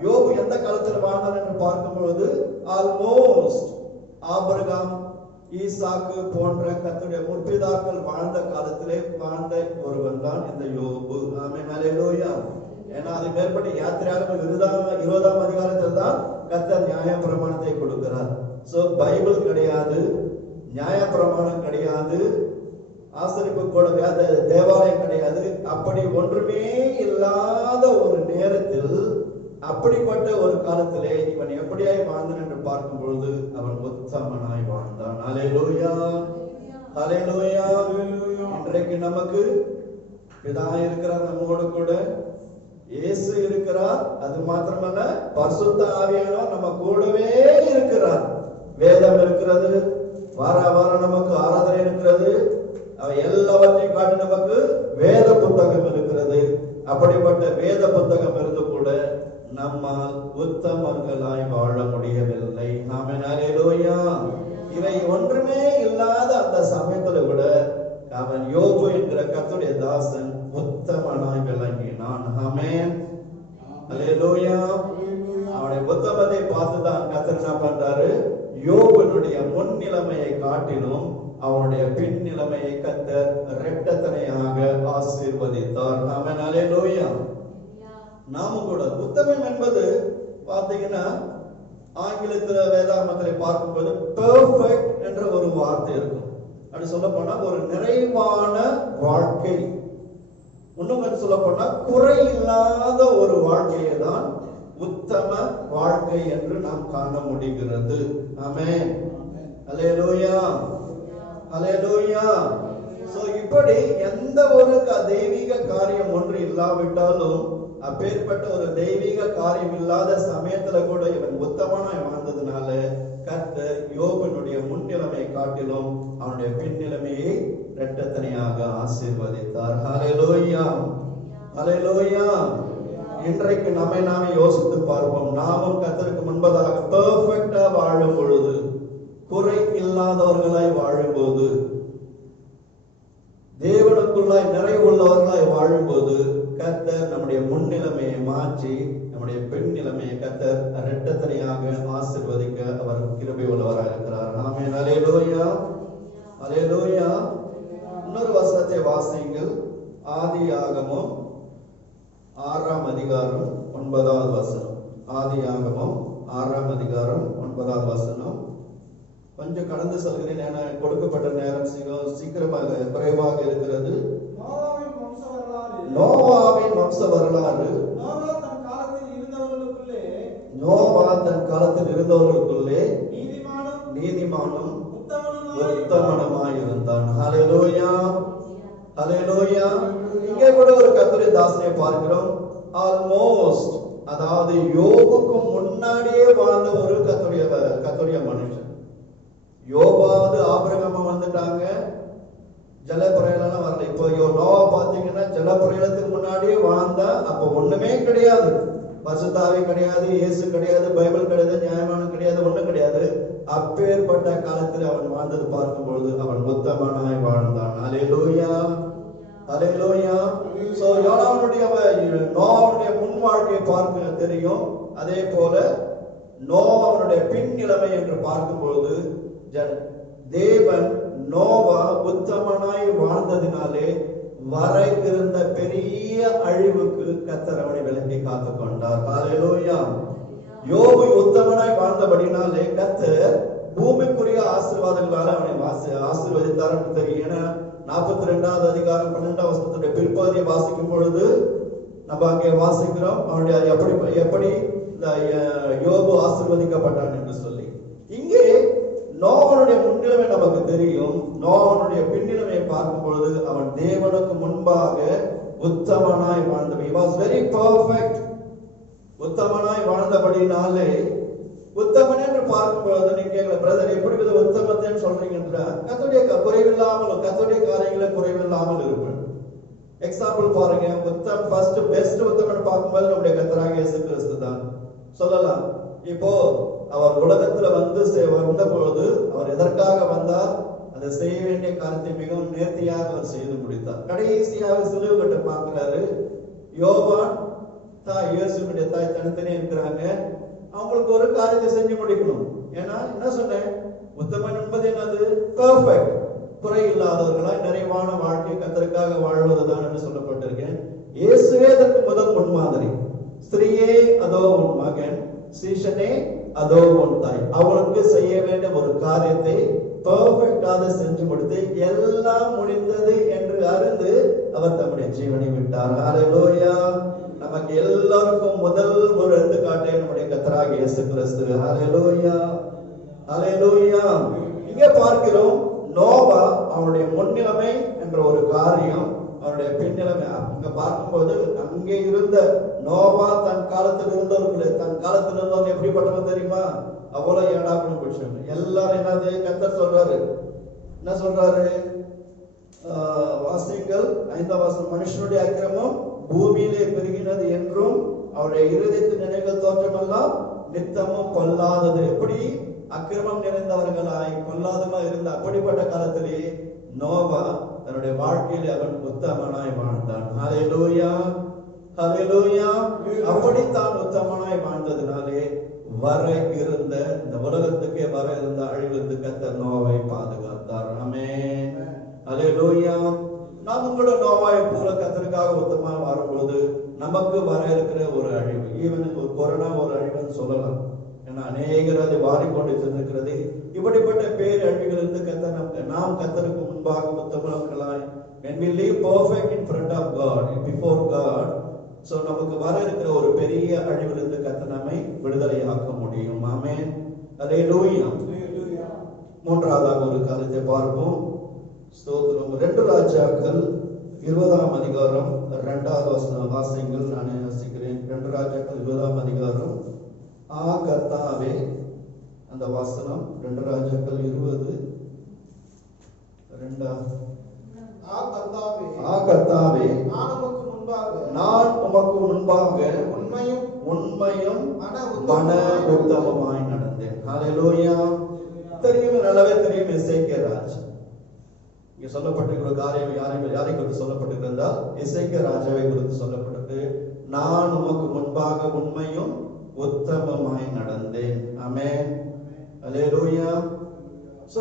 யோபு எந்த காலத்தில் வாழ்ந்தான் என்று பார்க்கும் பொழுது ஆல்மோஸ்ட் ஆபிரகாம், ஈசாக்கு போன்ற கர்த்தருடைய முற்பிதாக்கள் வாழ்ந்த காலத்திலே வாழ்ந்த ஒருவன் தான் இந்த யோபு. ஆமென், ஹல்லேலூயா. ஏன்னா அது மேற்பட்ட யாத்திரையாளர்கள் 20ஆம் அதிகாரத்தில் தான் கர்த்தர் நியாயப்பிரமாணத்தை கொடுக்கிறார். சோ பைபிள் கிடையாது, நியாயப்பிரமாணம் கிடையாது, ஆசரிப்பு கூட தேவாலயம் கிடையாது. அப்படி ஒன்றுமே இல்லாத ஒரு நேரத்தில், அப்படிப்பட்ட ஒரு காலத்திலே இவன் எப்படியாய் வாழ்ந்தான் என்று பார்க்கும் பொழுது அவன் உத்தமனாய் வாழ்ந்தான். ஹல்லேலூயா, ஹல்லேலூயா. இன்றைக்கு நமக்கு பிதா இருக்கிறார், நம்மோடு கூட இயேசு இருக்கிறார். அது மாத்திரமல்ல, பரிசுத்த ஆவியானவர் நம்ம கூடவே இருக்கிறார். வேதம் இருக்கிறது, வார வாரம் நமக்கு ஆராதனை இருக்கிறது, எல்லாவற்றையும் காட்டி நமக்கு வேத புத்தகம் இருக்கிறது. அப்படிப்பட்ட வேத புத்தகம் இருந்து கூட நம்மால் உத்தமர்களாய் வாழ முடியவில்லை. ஆமென், ஹல்லேலூயா. இவை ஒன்றுமே இல்லாத அந்த சமயத்துல கூட அவன் யோபு என்கிற கர்த்தருடைய தாசன் உத்தமனாய் விளங்கினான். ஆமென், ஹல்லேலூயா. அவனுடைய உத்தமத்தை பார்த்துதான் கர்த்தர் என்ன பண்றாரு? யோபுனுடைய முன்னிலைமையை காட்டிலும் அவனுடைய பின் நிலைமையை கர்த்தர் இரட்டத்தனையாக ஆசீர்வதித்தார். ஆமென், ஹல்லேலூயா. நாமும் கூட உத்தமம் என்பது பார்த்தீங்கன்னா ஆங்கிலத்துல வேதாகமத்தில் பார்க்கும்போது பெர்ஃபெக்ட் என்ற ஒரு வார்த்தை இருக்கும். அப்படி சொல்ல போனா ஒரு நிறைவான வாழ்க்கை, இன்னும் சொல்ல போனா குறை இல்லாத ஒரு வாழ்க்கையை தான் உத்தம வாழ்க்கை என்று நாம் காண முடிகிறது. ஆமென், ஹல்லேலூயா, ஹல்லேலூயா. சோ இப்படி எந்த ஒரு தெய்வீக காரியம் ஒன்று இல்லாவிட்டாலும், அப்பேற்பட்ட ஒரு தெய்வீக காரியம் இல்லாத சமயத்துல கூட இவன் உத்தமனாய் வாழ்ந்ததுனால கர்த்தர் யோபனுடைய முன்னிலைமையை காட்டிலும் அவனுடைய பின்னிலைமையை இரட்டத்தனையாக ஆசீர்வதித்தார். ஹல்லேலூயா, ஹல்லேலூயா. இன்றைக்கு நம்மை நாமே யோசித்து பார்ப்போம். நாமும் கர்த்தருக்கு முன்பதாக பெர்ஃபெக்ட்டா வாழும் பொழுது, குறை இல்லாதவர்களாய் வாழும்போது, தேவனுக்குள்ளாய் நிறைவுள்ளவர்களாய் வாழும்போது கர்த்தர் நம்முடைய முன்னிலைமையை மாற்றி நம்முடைய பெண் நிலைமையை கர்த்தர் இரட்டத்தனையாக ஆசீர்வதிக்க அவர் கிருபை உள்ளவராக இருக்கிறார். ஆமென், ஹல்லேலூயா, ஹல்லேலூயா. இன்னொரு வசனத்தை வாசியுங்கள். ஆதியாகமம் 6ஆம் அதிகாரம் 9வது வசனம். ஆதியாகமம் 6ஆம் அதிகாரம் 9வது வசனம். கொஞ்சம் கடந்து செல்கிறேன், என கொடுக்கப்பட்ட நேரம் சீக்கிரமாக குறைவாக இருக்கிறது. நோவாவின் வம்ச வரலாறு. நோவா தன் காலத்தில் இருந்தவர்களுக்குள்ளே நீதிமானும் உத்தமனுமாய் இருந்தான். ஹல்லேலூயா, ஹல்லேலூயா. இங்கே கூட ஒரு கர்த்தருடைய தாசனை பார்க்கிறோம். ஆல்மோஸ்ட், அதாவது யோபுக்கு முன்னாடியே வாழ்ந்த ஒரு கர்த்தருடைய மனுஷன். யோபாவது ஆபிரகாம் வந்துட்டாங்க, ஜலப்பிரளயம் வரல. இப்போ பாத்தீங்கன்னா ஜலப்பிரளயத்துக்கு முன்னாடியே வாழ்ந்தா அப்ப ஒண்ணுமே கிடையாது. பரிசுத்தாவி கிடையாது, இயேசு கிடையாது, பைபிள் கிடையாது, நியாயமானம் கிடையாது, ஒண்ணும் கிடையாது. அப்பேற்பட்ட காலத்தில் அவன் வாழ்ந்தது பார்க்கும் பொழுது அவன் உத்தமனாய் வாழ்ந்தான். அல்லேலூயா, அல்லேலூயா. சோ நோவாவுடைய முன் வாழ்க்கையை பார்க்க தெரியும். அதே போல நோவாவுடைய பின் நிலைமை என்று பார்க்கும் பொழுது தேவன் நோவா உத்தமனாய் வாழ்ந்ததினாலே வர இருந்த பெரிய அழிவுக்கு கர்த்தர் அவனை விலக்கி காத்துக் கொண்டார். அல்லேலூயா. யோபு உத்தமனாய் வாழ்ந்தபடினாலே கர்த்தர் பூமிக்குரிய ஆசீர்வாதங்களால அவனை ஆசீர்வதித்தார் என்று தெரியும். ஏன்னா 42வது அதிகாரம் 12ஆம் வசனத்துடைய பிற்பகுதியை வாசிக்கும் பொழுது நம்ம அங்கே வாசிக்கிறோம் அவனுடைய எப்படி யோபு ஆசீர்வதிக்கப்பட்டான் என்று சொல்லி. இங்கே நோவாவுடைய முன்னிலைமை நமக்கு தெரியும். நோவாவுடைய பின்னிலைமையை பார்க்கும் பொழுது அவன் தேவனுக்கு முன்பாக உத்தமனாய் வாழ்ந்தவன். He was very perfect. உத்தமனாய் வாழ்ந்தபடினாலே உத்தமன் என்று பார்க்கும் பொழுது நீங்க பிரதர் எப்படி உத்தமத்தைன்னு சொல்றீங்கன்ற கர்த்தருடைய குறைவில்லாமல் கர்த்தருடைய காரியங்களை குறைவில்லாமல் இருப்பேன். எக்ஸாம்பிள் பாருங்க, ஃபர்ஸ்ட் பெஸ்ட் உத்தமன் பார்க்கும்போது நம்முடைய கர்த்தராகிய இயேசு கிறிஸ்து தான் சொல்லலாம். இப்போ அவர் உலகத்துல வந்த பொழுது அவர் எதற்காக வந்தார்? அதை செய்ய வேண்டிய காரியத்தை மிகவும் நேர்த்தியாக அவர் செய்து முடித்தார். கடைசியாக சிலுவை கட்ட பார்க்கிறாரு. யோவான் தாய் இயேசுவினுடைய தாய் தனித்தனியே இருக்கிறாங்க. அவங்களுக்கு ஒரு காரியத்தை செஞ்சு முடிக்கணும். ஏன்னா என்ன சொன்னேன், உத்தமன் என்பது என்னது? பெர்ஃபெக்ட், குறை இல்லாதவர்களாய் நிறைவான வாழ்க்கை கர்த்தருக்காக வாழ்வதுதான் என்று சொல்லப்பட்டிருக்கேன். இயேசுவே அதற்கு முதல் முன்மாதிரி. ஸ்திரீயே அதோ உன் மகன், சீஷனே அதோ உன் தாய். அவளுக்கு செய்ய வேண்டிய ஒரு காரியத்தை பெர்ஃபெக்டாக செஞ்சு முடித்து எல்லாம் முடிந்தது என்று அறிந்து அவர் தம்முடைய ஜீவனை விட்டார். அல்லேலூயா. நமக்கு எல்லாருக்கும் முதல் ஒரு எடுத்துக்காட்டை நம்முடைய கர்த்தராகிய இயேசு கிறிஸ்து. அல்லேலூயா, அல்லேலூயா. இங்கே பார்க்கிறோம் நோவா அவனுடைய முன்னிலைமை என்ற ஒரு காரியம், அவருடைய பின்னிலைமை அங்க பார்க்கும்போது அங்கே இருந்த நோவா தன் காலத்தில் இருந்தவர்கள் எப்படிப்பட்டவன் தெரியுமா? அவ்வளவு ஏடாப்பணம் பிடிச்சவங்க எல்லாரும் என்னது கர்த்தர் சொல்றாரு, என்ன சொல்றாரு? வாசிங்கள் 5ஆம் வசனம், மனுஷனுடைய அக்கிரமம் பூமியிலே பெருகினது என்றும் அவருடைய இருதயத்தின் நினைவுகள் தோற்றமெல்லாம் நித்தமும் பொல்லாதது. எப்படி அக்கிரமம் நிறைந்தவர்களாய் பொல்லாதவா இருந்த அப்படிப்பட்ட காலத்திலே நோவா தன்னுடைய வாழ்க்கையில அவன் உத்தமனாய் வாழ்ந்தான். ஹல்லேலூயா, ஹல்லேலூயா. அப்படித்தான் உத்தமனாய் வாழ்ந்ததினாலே வர இருந்த இந்த உலகத்துக்கே வர இருந்த அழிவுக்கு கர்த்தர் நோவாவை பாதுகாத்தார். ஆமென், ஹல்லேலூயா. நாம் உங்களோட நோவாவை போல கர்த்தருக்காக உத்தமமா வரும்போது நமக்கு வர இருக்கிற ஒரு அழிவு, ஈவன் ஒரு கொரோனா ஒரு அழிவுன்னு சொல்லலாம். ஏன்னா அநேகர் அதை வாரிக்கொண்டு சென்றிருக்கிறது. இப்படிப்பட்ட பேரழிவுகளிலிருந்து கர்த்தர் நாம் கர்த்தருக்கு முன்பாக உத்தமர்களாய் when we live perfect in front of God, before God, so நமக்கு வர இருக்கிற ஒரு பெரிய அழிவிலிருந்து கர்த்தர் நம்மை விடுதலையாக்க முடியும். ஆமென், அல்லேலூயா. மூன்றாவதாக ஒரு காரியத்தை பார்ப்போம். ஸ்தோத்திரம். 2 ராஜாக்கள் 20ஆம் அதிகாரம் 2வது வசனம் வாசிங்கள். நான் வாசிக்கிறேன். 2 ராஜாக்கள் 20ஆம் அதிகாரம். கர்த்தாவே, அந்த வசனம் 2 ராஜாக்கள் 20 கர்த்தாவே, நான் உமக்கு முன்பாக உண்மையும் மன உத்தமமாய் நடந்தேன். ஹல்லேலூயா. தெரியும், நல்லாவே தெரியும். எசேக்கியா ராஜா இங்க சொல்லப்பட்டிருக்கிற காரியம் யாரை குறித்து சொல்லப்பட்டிருந்தால் எசேக்கியா ராஜாவை குறித்து சொல்லப்பட்டது. நான் உமக்கு முன்பாக உண்மையும் உத்தமமாய் நடந்தேன். ஆமென், அல்லேலூயா. சோ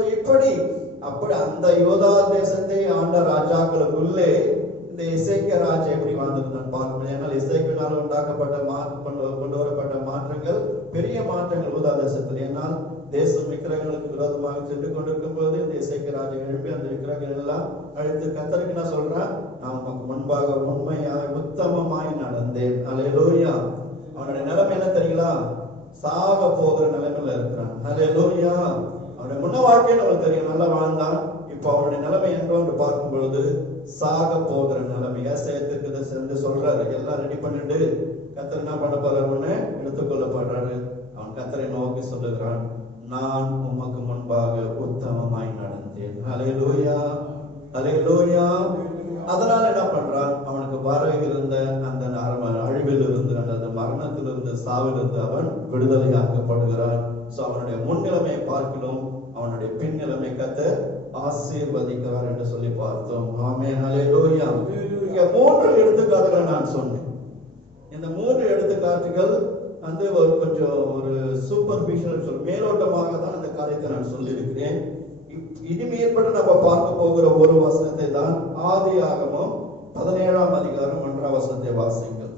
அப்படி அந்த யூதா தேசத்தை ஆண்ட ராஜாக்களுக்குள்ளே இந்த எசேக்கியா ராஜா எப்படி வாழ்ந்திருந்தான் பார்க்கணும். ஏன்னால் எசேக்கியாவால் உண்டாக்கப்பட்ட கொண்டு வரப்பட்ட மாற்றங்கள் பெரிய மாற்றங்கள் யூதா தேசத்தில். ஏன்னால் தேசம் விக்கிரகங்களுக்கு விரோதமாக சென்று கொண்டிருக்கும் போது இந்த எசேக்கியா ராஜா எழுப்பி அந்த விக்கிரகங்கள் எல்லாம் அழைத்து கர்த்தருக்கு என்ன சொல்றான், நான் உமக்கு முன்பாக உண்மையாய் உத்தமமாய் நடந்தேன். அல்லேலூயா. அவனுடைய நிலைமை என்ன தெரியுங்களா? சாக போகிற நிலைமையில இருக்கிறான். அல்லேலூயா. அவனுடைய முன்ன வாழ்க்கையை நமக்கு தெரியும், நல்லா வாழ்ந்தான். இப்ப அவனுடைய நிலைமை என்று பார்க்கும் பொழுது சாக போகிற நிலைமை. ஏசாயாத்திற்கு சென்று சொல்றாரு, எல்லாம் ரெடி பண்ணிட்டு கர்த்தர் என்ன பண்ண போறாருன்னு எடுத்துக்கொள்ளப்படுறாரு. அவன் கர்த்தரை நோக்கி சொல்லுகிறான், நான் உமக்கு முன்பாக உத்தமமாய் நடந்தேன். அல்லேலூயா, அல்லேலூயா. அதனால என்ன பண்றான்? மரணத்திலிருந்து சாவிலிருந்து அவன் விடுதலையாக்கப்படுகிறான். அவனுடைய முன்னிலைமை பார்க்கணும், அவனுடைய பின்னிலைமை கர்த்தர் ஆசீர்வதிக்கிறார் என்று சொல்லி பார்த்தோம். ஆமென், ஹல்லேலூயா. இங்க 3 எடுத்துக்காட்டுகள் நான் சொன்னேன். இந்த 3 எடுத்துக்காட்டுகள் வந்து கொஞ்சம் ஒரு சூப்பர்ஃபிஷியல் சொல், மேலோட்டமாக தான் அந்த காரியத்தை நான் சொல்லியிருக்கிறேன். இனிமேற்பட்டு நம்ம பார்க்க போகிற ஒரு வசனத்தை தான் ஆதியாகமம் 17ஆம் அதிகாரம் 1ஆம் வசனத்தை வாசிங்கள்.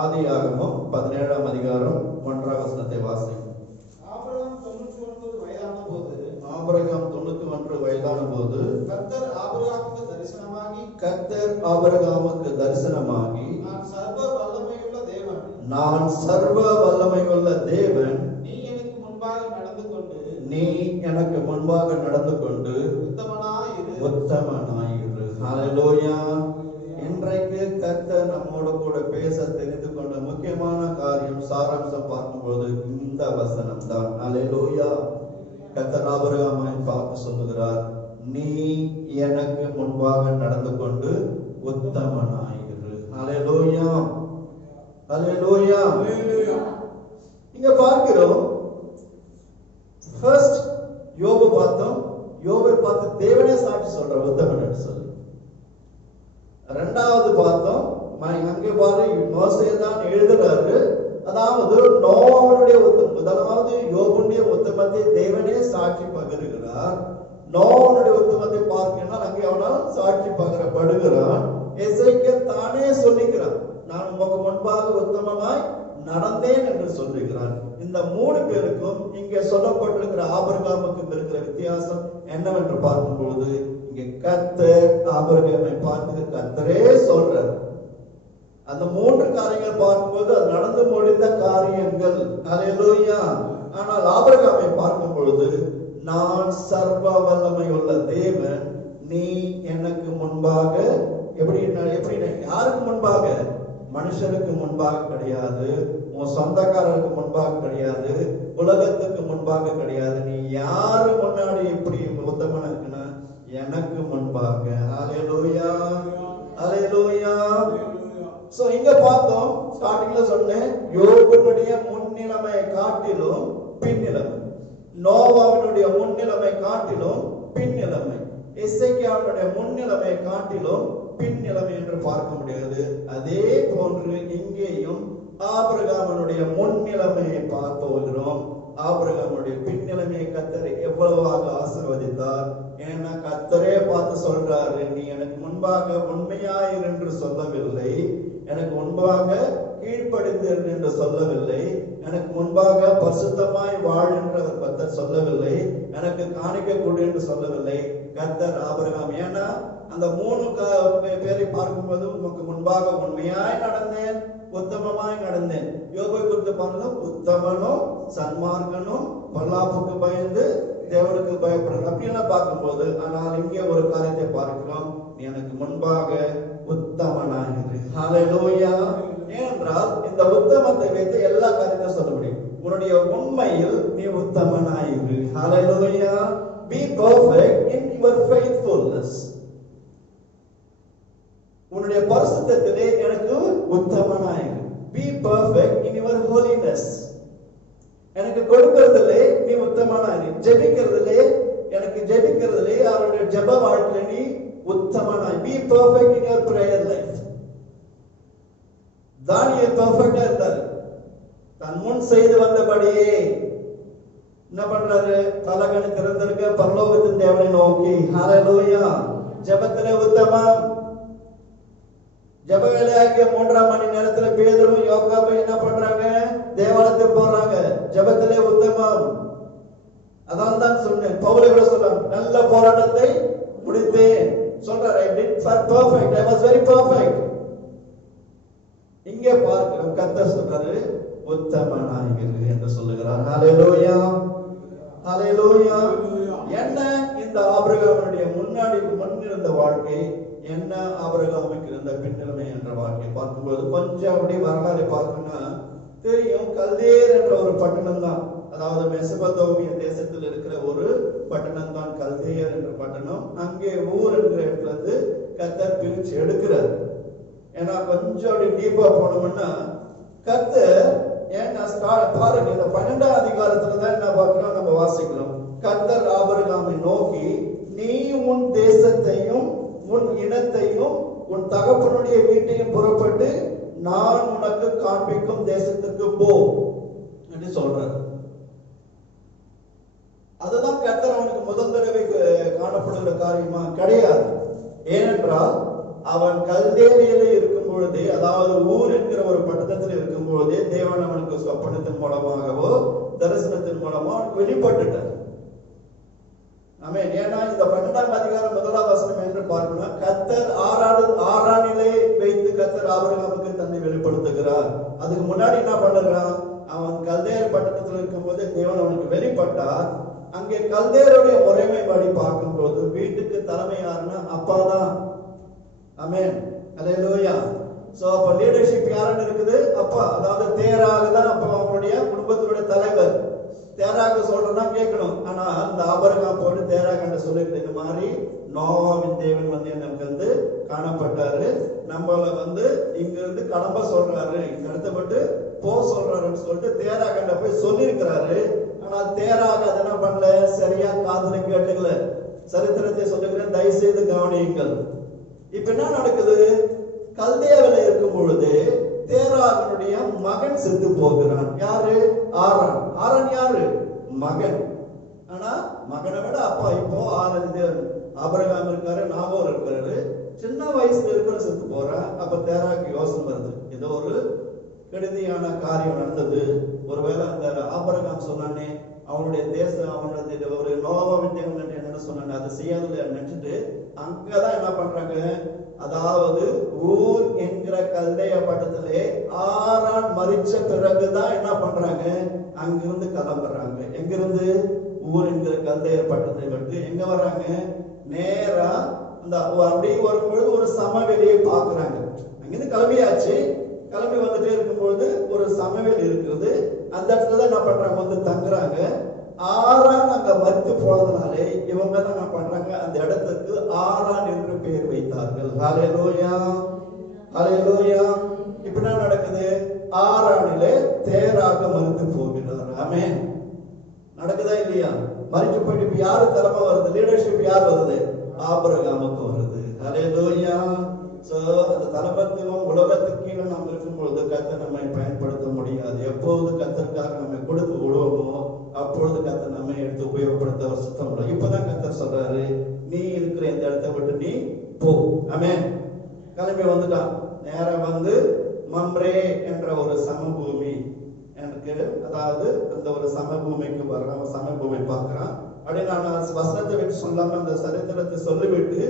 ஆதியாகமம் 17ஆம் அதிகாரம் 1ஆம் வசனத்தை வாசிங்கள். ஆபிரகாம் 99 வயதான போது கர்த்தர் ஆபிரகாமுக்கு தரிசனமாகி நான் சர்வ வல்லமையுள்ள தேவன், நீ எனக்கு முன்பாக நடந்து கொண்டு உத்தமனாயிரு. ஹல்லேலூயா. இன்றைக்கு கர்த்தர் நம்மோடு கூட பேச தெரிந்து கொண்ட முக்கியமான காரியம், சாராம்சம் பார்க்கும்போது இந்த வசனம் தான். ஹல்லேலூயா. கர்த்தர் ஆபிரகாமை பார்த்து சொல்லுகிறார், நீ எனக்கு முன்பாக நடந்து கொண்டு உத்தமனாயிரு. ஹல்லேலூயா, ஹல்லேலூயா. இங்க பார்க்கிறோம், ஃபர்ஸ்ட் யோபு பார்த்தோம். யோபை பார்த்து தேவனே சாட்சி சொல்ற உத்தமன் சொல்லி. ரெண்டாவது பார்த்தோம், அங்கே பாரு மோசே தான் எழுதுறாரு. அதாவது நோவாவுடைய முதலாவது யோபுடைய உத்தமத்தை தேவனே சாட்சி பகிர்கிறார். நோவாவுடைய உத்தமத்தை பார்க்கிறான், அங்கே அவனால் சாட்சி பகிரப்படுகிறான். எசேக்கியேல் தானே சொல்லுகிறான், நான் உமக்கு முன்பாக உத்தமமாய் நடந்தேன் என்று சொல்லுகிறான். இந்த 3 பேருக்கும் இங்கே சொல்லப்பட்டிருக்கிற ஆபிரகாமுக்கும் இருக்கிற வித்தியாசம் என்னவென்று பார்க்கும்போது, இங்கே கர்த்தர் ஆபிரகாமை பார்த்து கர்த்தரே சொல்றார். அந்த 3 காரியங்கள் பார்க்கும்போது அது நடந்து முடிந்த காரியங்கள். ஹல்லேலூயா. ஆனால் ஆபிரகாமை பார்க்கும் பொழுது, நான் சர்வ வல்லமை உள்ள தேவன், நீ எனக்கு முன்பாக எப்படி யாருக்கு முன்பாக? மனுஷருக்கு முன்பாக கிடையாது, உன் சொந்தக்காரருக்கு முன்பாக கிடையாது, உலகத்துக்கு முன்பாக கிடையாது. நீ யாரு முன்னாடி எப்படி உத்தமனா இருக்குன்னா எனக்கு முன்பாக. ஹல்லேலூயா, ஹல்லேலூயா. சோ இங்க பார்த்தோம், ஸ்டார்டிங்ல சொன்னேன், யோபுனுடைய முன்னிலைமை காட்டிலும் பின்னிலைமை, நோவாவினுடைய முன்னிலைமை காட்டிலும் பின்னிலைமை, எசேக்கியாவுடைய முன்னிலைமை காட்டிலும் பின்னிலைமை என்று பார்க்க முடியாது. அதே போன்று இங்கேயும் ஆபிரகாமுடைய முன்னிலைமையை பார்க்கிறோம். ஆபிரகாமுடைய பின்னிலைமையை கர்த்தர் எவ்வளவாக ஆசீர்வதித்தார். ஏன்னா கர்த்தரே பார்த்து சொல்றாரு, நீ எனக்கு முன்பாக உண்மையாயிரு என்று சொல்லவில்லை, எனக்கு முன்பாக கீழ்ப்படிந்தீர் என்று சொல்லவில்லை, எனக்கு முன்பாக பரிசுத்தமாய் வாழ் என்று கர்த்தர் சொல்லவில்லை, எனக்கு காணிக்கை கொடு என்று சொல்லவில்லை. கர்த்தர் ஆபிரகாம், ஏன்னா அந்த 3 பேரை பார்க்கும்போது உமக்கு முன்பாக உண்மையாய் நடந்தேன், உத்தமமாய் நடந்தேன். யோபை குறித்து பாருங்க, உத்தமனும் சன்மார்க்கனும் பொல்லாப்புக்கு பயந்து தேவனுக்கு பயப்படுற அப்படியெல்லாம் பார்க்கும்போது, ஆனால் இங்கே ஒரு காரியத்தை பார்க்கிறோம், நீ எனக்கு முன்பாக உத்தமனாயிரு. ஹல்லேலூயா. ஏனென்றால் இந்த உத்தமத்தை வைத்து எல்லா காரியத்தையும் சொல்ல முடியும். உன்னுடைய உண்மையில் நீ உத்தமனாயிரு. ஹல்லேலூயா. Be perfect in your faithfulness. உன்னுடைய பரிசுத்தத்திலே எனக்கு உத்தமனாயிரு. Be perfect in your holiness. எனக்கு கொடுக்கிறதிலே நீ உத்தமனாயிரு. ஜெபிக்கிறதிலே அவருடைய ஜெப வாழ்க்கையில நீ உத்தமனாய். Be perfect in your prayer life. தானியேல் பெர்ஃபெக்ட்டா இருந்தார். தன் முன் செய்து வந்தபடியே என்ன பண்றாரு? தலகணி திறந்திருக்க பரலோகத்தின் தேவனை நோக்கி. ஹல்லேலூயா. ஜெபத்திலே உத்தமம். ஜெப வேலையாகிய 3ஆம் மணி நேரத்துல பேதுரும் யோகாபும் என்ன பண்றாங்க? தேவாலயத்துக்கு போறாங்க. ஜெபத்திலே உத்தமம். அதான் தான் சொன்னேன், பவுல் கூட சொல்றான், நல்ல போராட்டத்தை முடித்தேன் சொல்றாரு. I did perfect, I was very perfect. இங்கே பார்க்கிறோம், கர்த்தர் சொல்றாரு உத்தமனாயிரு என்று சொல்லுகிறார். ஹல்லேலூயா, ஹல்லேலூயா. என்ன இந்த ஆபிரகாமுடைய முன்னிருந்த வாழ்க்கை, என்ன ஆபிரகாமுக்கு இருந்த பின்னிலைமை என்ற வாழ்க்கை பார்க்கும்போது கொஞ்சம் அப்படி வரலாறு பார்க்கணும்னா தெரியும். கல்தேர் என்ற ஒரு பட்டணம் தான், அதாவது மெசபதோமிய தேசத்தில் இருக்கிற ஒரு பட்டணம் தான் கல்தேர் என்ற பட்டணம். அங்கே ஊர் என்ற இடத்துல இருந்து கர்த்தர் பிரிச்சு எடுக்கிறார். ஏன்னா கொஞ்சம் அப்படி டீப்பா போனோம்னா கர்த்தர் ஏன்னா பாருங்க, இந்த 12ஆம் அதிகாரத்துல தான் என்ன பார்க்கிறோம், நம்ம வாசிக்கிறோம். கர்த்தர் ஆபிரகாமை நோக்கி, நீ உன் தேசத்தையும் உன் இனத்தையும் உன் தகப்பனுடைய வீட்டையும் புறப்பட்டு நான் உனக்கு காண்பிக்கும் தேசத்துக்கு போ என்று சொல்றார். அதுதான் கர்த்தர் அவனுக்கு முதல் தடவை காணப்படுகிற காரியமா கிடையாது. ஏனென்றால் அவன் கல்தேவியில இருக்கும் பொழுதே, அதாவது ஊர் என்கிற ஒரு பட்டணத்தில் இருக்கும் பொழுதே தேவன் அவனுக்கு சொப்பனத்தின் மூலமாகவோ தரிசனத்தின் மூலமா அவனுக்கு வெளிப்பட்டுட்டார். ஆமென். ஏன்னா இந்த 12ஆம் அதிகாரம் 1ஆம் வசனம் என்று பார்க்கணும், கர்த்தர் ஆரானிலே வைத்து கர்த்தர் ஆபிரகாமுக்கு தன்னை வெளிப்படுத்துகிறார். அதுக்கு முன்னாடி என்ன பண்ணுறான், அவன் கல்தேயர் பட்டணத்தில் இருக்கும் போது தேவன் அவனுக்கு வெளிப்பட்டார். அங்கே கல்தேயருடைய முறைமைப்படி பார்க்கும்போது வீட்டுக்கு தலைமை யாருன்னா அப்பா தான். ஆமென். அல்லேலூயா. சோ அப்ப லீடர்ஷிப் யாருன்னு இருக்குது, அப்பா. அதாவது தேராக தான் அப்ப அவனுடைய குடும்பத்தினுடைய தலைவர். தேராக சொல்றதா கேட்கணும். ஆனா இந்த ஆபிரகாம் போட்டு தேராக என்று சொல்லிட்டு இந்த மாதிரி நோவாவின் தேவன் வந்து நமக்கு காணப்பட்டாரு. நம்மள இங்க இருந்து கிளம்ப சொல்றாரு, கடத்தப்பட்டு போ சொல்றாருன்னு சொல்லிட்டு தேராக போய் சொல்லியிருக்கிறாரு. ஆனா தேராக அது என்ன பண்ணல, சரியா காதுல கேட்டுக்கல. சரித்திரத்தை சொல்லுகிறேன், தயவு செய்து கவனியுங்கள். இப்ப என்ன நடக்குது, கல்தேவில இருக்கும் பொழுது தேராகனுடைய மகன் செத்து போகிறான். யாரு? ஆரான். ஆரான் யாரு? மகன். ஆனா மகனை விட அப்பா. இப்போ ஆபிரகாம் இருக்காரு, நாகோர் இருக்காரு. சின்ன வயசுல இருக்கிற செத்து போறான். அப்ப தேராக்கு யோசனை வருது, ஏதோ ஒரு கெடுதியான காரியம் நடந்தது. ஒருவேளை அந்த ஆபிரகாம் சொன்னானே அவனுடைய தேசம், அவனுடைய ஒரு நோவாவின் தேவன் என்ன சொன்னானே அதை செய்யாத நினைச்சிட்டு அங்கதான் என்ன பண்றாங்க, அதாவது ஊர் என்கிற கல்தேய பட்டத்திலே ஆரான் மரிச்ச பிறகுதான் என்ன பண்றாங்க, அங்கிருந்து கிளம்புறாங்க. எங்கிருந்து? ஊர் என்கிற கல்தேய பட்டத்தை விட்டு எங்க வர்றாங்க, நேரா அந்த அப்படி வரும்பொழுது ஒரு சமவெளியை பாக்குறாங்க. அங்கிருந்து கிளம்பியாச்சு. கிளம்பி வந்துட்டே இருக்கும்பொழுது ஒரு சமவெளி இருக்கிறது. அந்த இடத்துல என்ன பண்றாங்க, தங்குறாங்க. ஆரான் அங்க மரித்து போனதுனாலே இவங்க தான் என்ன பண்றாங்க, அந்த இடத்துக்கு ஆரான் என்று பெயர் வைத்தார்கள். ஹல்லேலூயா, ஹல்லேலூயா. இப்ப என்ன நடக்குது, ஆரானிலே தேராக மரித்து போகிறார். ஆமென். நடக்குதா இல்லையா? மரித்து போயிட்டு இப்ப யாரு தலைமை வருது, லீடர்ஷிப் யார் வருது? ஆபிரகாமுக்கு வருது. ஹல்லேலூயா. சோ அந்த தலைமத்துவம் உலகத்துக்கு கீழே நாம் இருக்கும் பொழுது கர்த்தர் நம்மை பயன்படுத்த முடியாது. எப்போது கர்த்தருக்காக நம்மை கொடுத்து விடுவோமோ அப்பொழுது கர்த்தர் நம்மை எடுத்து உபயோகப்படுத்த அவர் சுத்தம் இல்லை. இப்பதான் கர்த்தர் சொல்றாரு, நீ இருக்கிற இந்த இடத்தை விட்டு நீ போ. ஆமென். கிளம்பி வந்துட்டான். நேரம் மம்ரே என்ற ஒரு சமபூமி எனக்கு, அதாவது அந்த ஒரு சமபூமிக்கு வர்றான். சமபூமி பார்க்கிறான். அப்படியே நான் வசனத்தை விட்டு சொல்லாம அந்த சரித்திரத்தை சொல்லிவிட்டு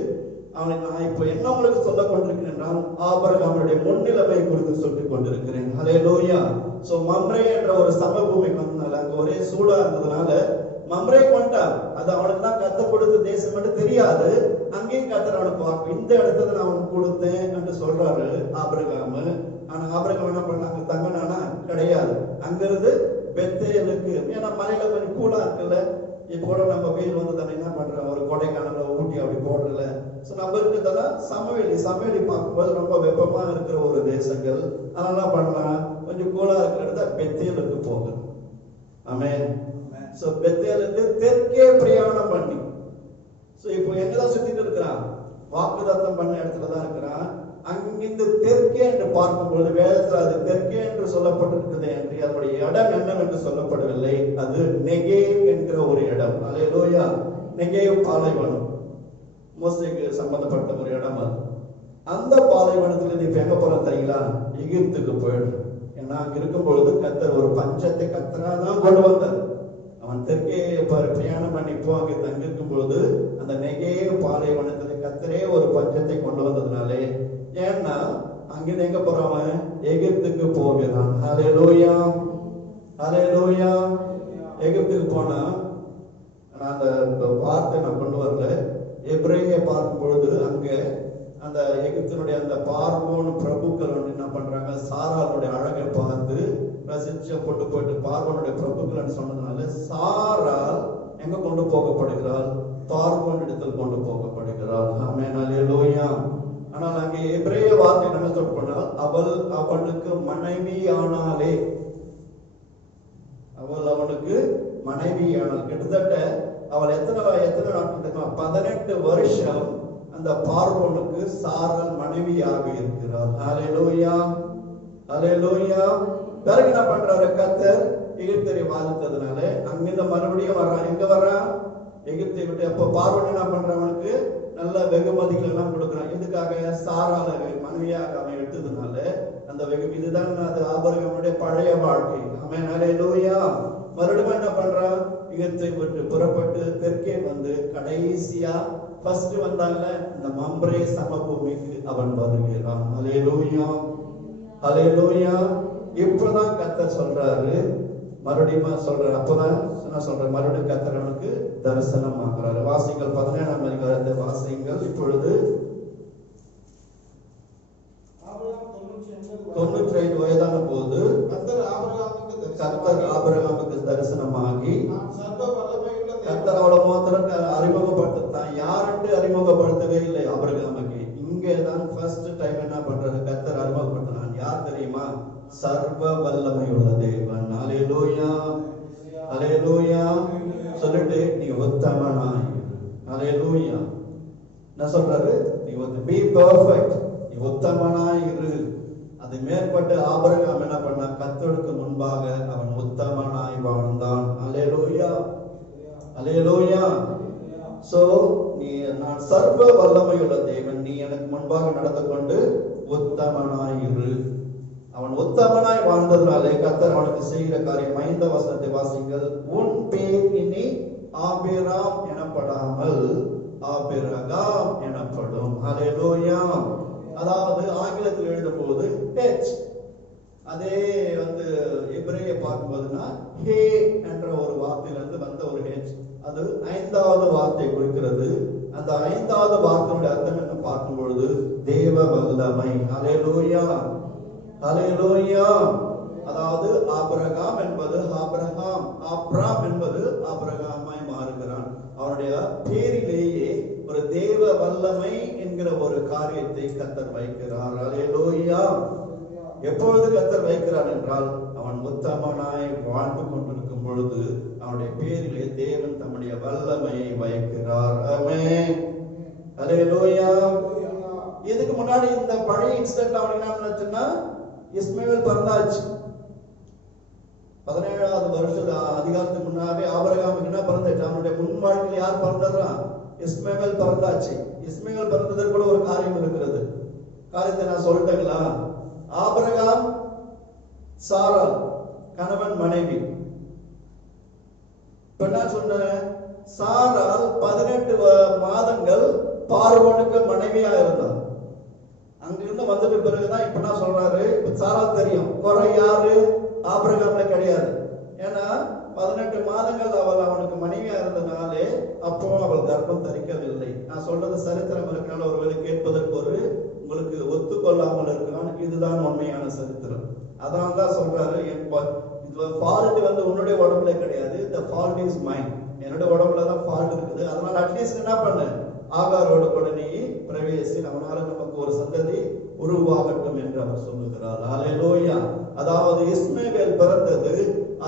அவனுக்கு நான் இப்ப என்ன உங்களுக்கு சொல்ல கொண்டிருக்கிறேன் என்றால் ஆபிரகாமுடைய முன்னிலைமை குறித்து சொல்லிக் கொண்டிருக்கிறேன். ஹல்லேலூயா. சோ மம்ரே என்ற ஒரு சமபூமிக்கு வந்தனால அங்க ஒரே சூடா இருந்ததுனால மம்ரே கொண்டான். அது அவனுக்கு தான் கத்த கொடுத்த தேசம் மட்டும் தெரியாது. அங்கேயும் கத்தர் அவனுக்கு வாக்கு, இந்த இடத்துல நான் அவனுக்கு கொடுத்தேன் என்று சொல்றாரு ஆபிரகாம். ஆனா ஆபிரகாம் என்ன பண்ணாங்க, தங்கனானா கிடையாது. அங்கிருந்து பெத்தேலுக்கு, ஏன்னா மலையில கொஞ்சம் கூலா இருக்குல்ல. இப்போ கூட நம்ம வெயில் வந்ததானே என்ன பண்றோம், ஒரு கொடைக்கானல ஊட்டி அப்படி போடுறல. சோ நம்ம இருக்கிறதெல்லாம் சமவெளி பார்க்கும்போது ரொம்ப வெப்பமா இருக்கிற ஒரு தேசங்கள். அதனால பண்ணலாம், கொஞ்சம் கூலா இருக்கிற இடத்த பெத்தேலுக்கு போகுது. ஆமென். சோ பெத்தேலுக்கு தெற்கே பிரயாணம் பண்ணி, சோ இப்போ எங்கதான் சுத்திட்டு இருக்கிறான், வாக்குதத்தம் பண்ண இடத்துலதான் இருக்கிறான். அங்கிருந்து தெற்கே என்று பார்க்கும்போது வேதத்தில் அது தெற்கே என்று சொல்லப்பட்டிருக்கிறது என்று அதனுடைய இடம் என்னவென்று சொல்லப்படவில்லை. அது நெகேவ் என்கிற ஒரு இடம். அல்லேலூயா. நெகேவ் பாலைவனம், மோசேக்கு சம்பந்தப்பட்ட ஒரு இடம். அது அந்த பாலைவனத்துல இப்ப எங்க போறோம் தெரியுங்களா, எகிப்துக்கு போயிடும். ஏன்னா அங்க இருக்கும் பொழுது கர்த்தர் ஒரு பஞ்சத்தை கர்த்தராதான் கொண்டு வந்தார். அவன் தெற்கே பிரயாணம் பண்ணி இப்போ அங்கே தங்கிருக்கும் பொழுது அந்த நெகேவ் பாலைவனத்துல கர்த்தரே ஒரு பஞ்சத்தை கொண்டு வந்ததுனாலே, ஏன்னா அங்கிருந்து எங்க போறான், எகிப்துக்கு போகிறான். ஹல்லேலூயா, ஹல்லேலூயா. எகிப்துக்கு போனா அந்த வார்த்தை நான் கொண்டு வரல. எபிரேய பார்க்கும் பொழுது அங்க அந்த எகிப்தினுடைய அந்த பார்வோன் பிரபுக்கள் என்ன பண்றாங்க, சாராளுடைய அழகை பார்த்து ரசிச்சு கொண்டு போயிட்டு பார்வோனுடைய பிரபுக்கள் சொன்னதுனால சாரால் எங்க கொண்டு போகப்படுகிறாள், பார்வோன் இடத்தில் கொண்டு போகப்படுகிறாள். ஆமென், அல்லேலூயா. ஆனால் அங்கே எபிரேய வார்த்தை என்ன சொல்ல, அவள் அவனுக்கு மனைவி ஆனாலே. மனைவியானாள். கிட்டத்தட்ட அவள் எத்தனை நாட்கள் தெரியுமா? 18 வருஷம் அந்த பார்வோனுக்கு சாராள் மனைவியாக இருக்கிறார். ஹல்லேலூயா, ஹல்லேலூயா. பிறகு என்ன பண்றாரு கர்த்தர்? எகிப்தரை வாழ்த்ததுனால அங்கிருந்து மறுபடியும் வர்றான். எங்க வர்றான்? எகிப்தை விட்டு. அப்ப பார்வோன் என்ன பண்றான்? அவனுக்கு நல்ல வெகுமதிகள் எல்லாம் கொடுக்குறான். இதுக்காக சாராள மனைவியாக அவன் எடுத்ததுனால அந்த இதுதான் அது ஆபிரகாமுடைய பழைய வாழ்க்கை. ஆமென், ஹல்லேலூயா. மறுபடியும் என்ன பண்றான்? எகிப்தை விட்டு புறப்பட்டு தெற்கே வந்து கடைசியா ஃபர்ஸ்ட் வந்தாங்க இந்த மம்ரே சமபூமிக்கு அவன் வருகிறான். ஹல்லேலூயா, ஹல்லேலூயா. இப்பதான் கர்த்தர் சொல்றாரு, மறுபடியும் சொல்றாரு. அப்பதான் என்ன சொல்றாரு? மறுபடியும் கர்த்தர் அவனுக்கு தரிசனம் ஆகிறாரு. வாசிங்கள் 17ஆம் அதிகாரத்தை வாசிங்கள். இப்பொழுது 95 வயதான போது கர்த்தர் ஆபிரகாமுக்கு தரிசனமாகி கர்த்தர் அவளை மாத்திரம் அறிமுகப்படுத்தான். யாருன்னு அறிமுகப்படுத்தவே இல்லை ஆபிரகாமுக்கு. இங்கேதான் ஃபர்ஸ்ட் டைம் என்ன பண்றாரு? கர்த்தர் அறிமுகப்படுத்தினான். யார் தெரியுமா? சர்வ வல்லமை உள்ள தேவன். ஹல்லேலூயா, ஹல்லேலூயா. சொல்லிட்டு நீ உத்தமனாய். ஹல்லேலூயா. என்ன சொல்றாரு? நீ be perfect, நீ உத்தமனாய் இரு. அது மேற்பட்டு ஆபிரகாம் என்ன பண்ணா? கர்த்தருக்கு முன்பாக அவன் உத்தமனாய் வாழ்ந்தான். ஹல்லேலூயா, ஹல்லேலூயா. சோ நீ நான் சர்வ வல்லமையுள்ள தேவன், நீ எனக்கு முன்பாக நடந்து கொண்டு உத்தமனாய் இரு. அவன் உத்தமனாய் வாழ்ந்ததுனாலே கர்த்தர் அவனுக்கு செய்கிற காரியம் 5ஆம் வசனத்தை வாசிங்கள். உன் பேர் இனி ஆபிராம் எனப்படாமல் ஆபிரகாம் எனப்படும். ஹல்லேலூயா. அதாவது ஆங்கிலத்தில் எழுதும்போது H, அதே எபிரேய பார்க்கும்போதுன்னா ஹே என்ற ஒரு வார்த்தையிலிருந்து வந்த ஒரு H, அது 5வது வார்த்தை குறிக்கிறது. அந்த 5வது வார்த்தையுடைய அர்த்தம் என்ன பார்க்கும் பொழுது தேவ வல்லமை. ஹல்லேலூயா, ஹல்லேலூயா. அதாவது ஆபிரகாம் என்பது ஆபிரகாம், ஆப்ராம் என்பது ஆபிரகாமாய் மாறுகிறான். அவனுடைய பேரிலேயே ஒரு தேவ வல்லமை என்கிற ஒரு காரியத்தை கர்த்தர் வைக்கிறார். ஹல்லேலூயா. எப்பொழுது கர்த்தர் வைக்கிறார் என்றால் அவன் உத்தமனாய் வாழ்ந்து கொண்டிருக்கும் பொழுது அவனுடைய பேரிலே தேவன் தம்முடைய வல்லமையை வைக்கிறார். ஆமென், ஹல்லேலூயா. இதுக்கு முன்னாடி இந்த பழைய இன்சிடென்ட் அவன் என்ன நினைச்சுன்னா, இஸ்மவேல் பிறந்தாச்சு. 17வது வருஷ அதிகாரத்துக்கு முன்னாவே ஆபிரகாமுக்கு என்ன பிறந்தாச்சு? அவனுடைய முன் வாழ்க்கையில் யார் பிறந்தாரா? இஸ்மவேல் பிறந்தாச்சு. இஸ்மவேல் பிறந்ததற்கு கூட ஒரு காரியம் இருக்கிறது. காரியத்தை நான் சொல்லிட்டேங்களா? ஆபிரகாம் சாராள் கணவன் மனைவி. இப்ப நான் சொன்னேன், சாராள் 18 மாதங்கள் பார்வோனுக்கு மனைவியா இருந்தார். அங்கிருந்து வந்தது பிறகுதான் இப்ப நான் சொல்றாரு, இப்ப சாராள் தெரியும் குறை யாரு? ஆபிரகாம்ல கிடையாது. ஏன்னா 18 மாதங்கள் அவள் அவனுக்கு மனைவியா இருந்தனாலே அப்போ அவள் கர்ப்பம் தரிக்கவில்லை. நான் சொல்றது சரித்திரம் இருக்கனால ஒருவேளை கேட்பதற்கு உங்களுக்கு ஒத்துக்கொள்ளாமல் இருக்கலாம். இதுதான் உண்மையான சரித்திரம். அதான் தான் சொல்றாரு, ஃபால்ட் உன்னுடைய உடம்புல கிடையாது, the fault is mine. என்னுடைய உடம்புல தான் ஃபால்ட் இருக்குது. அதனால அட்லீஸ்ட் என்ன பண்ண, ஆகாரோடு கூட நீ பிரவேசி, அவனால நமக்கு ஒரு சந்ததி உருவாகட்டும் என்று அவர் சொல்லுகிறார். ஹல்லேலூயா. அதாவது இஸ்மவேல் பிறந்தது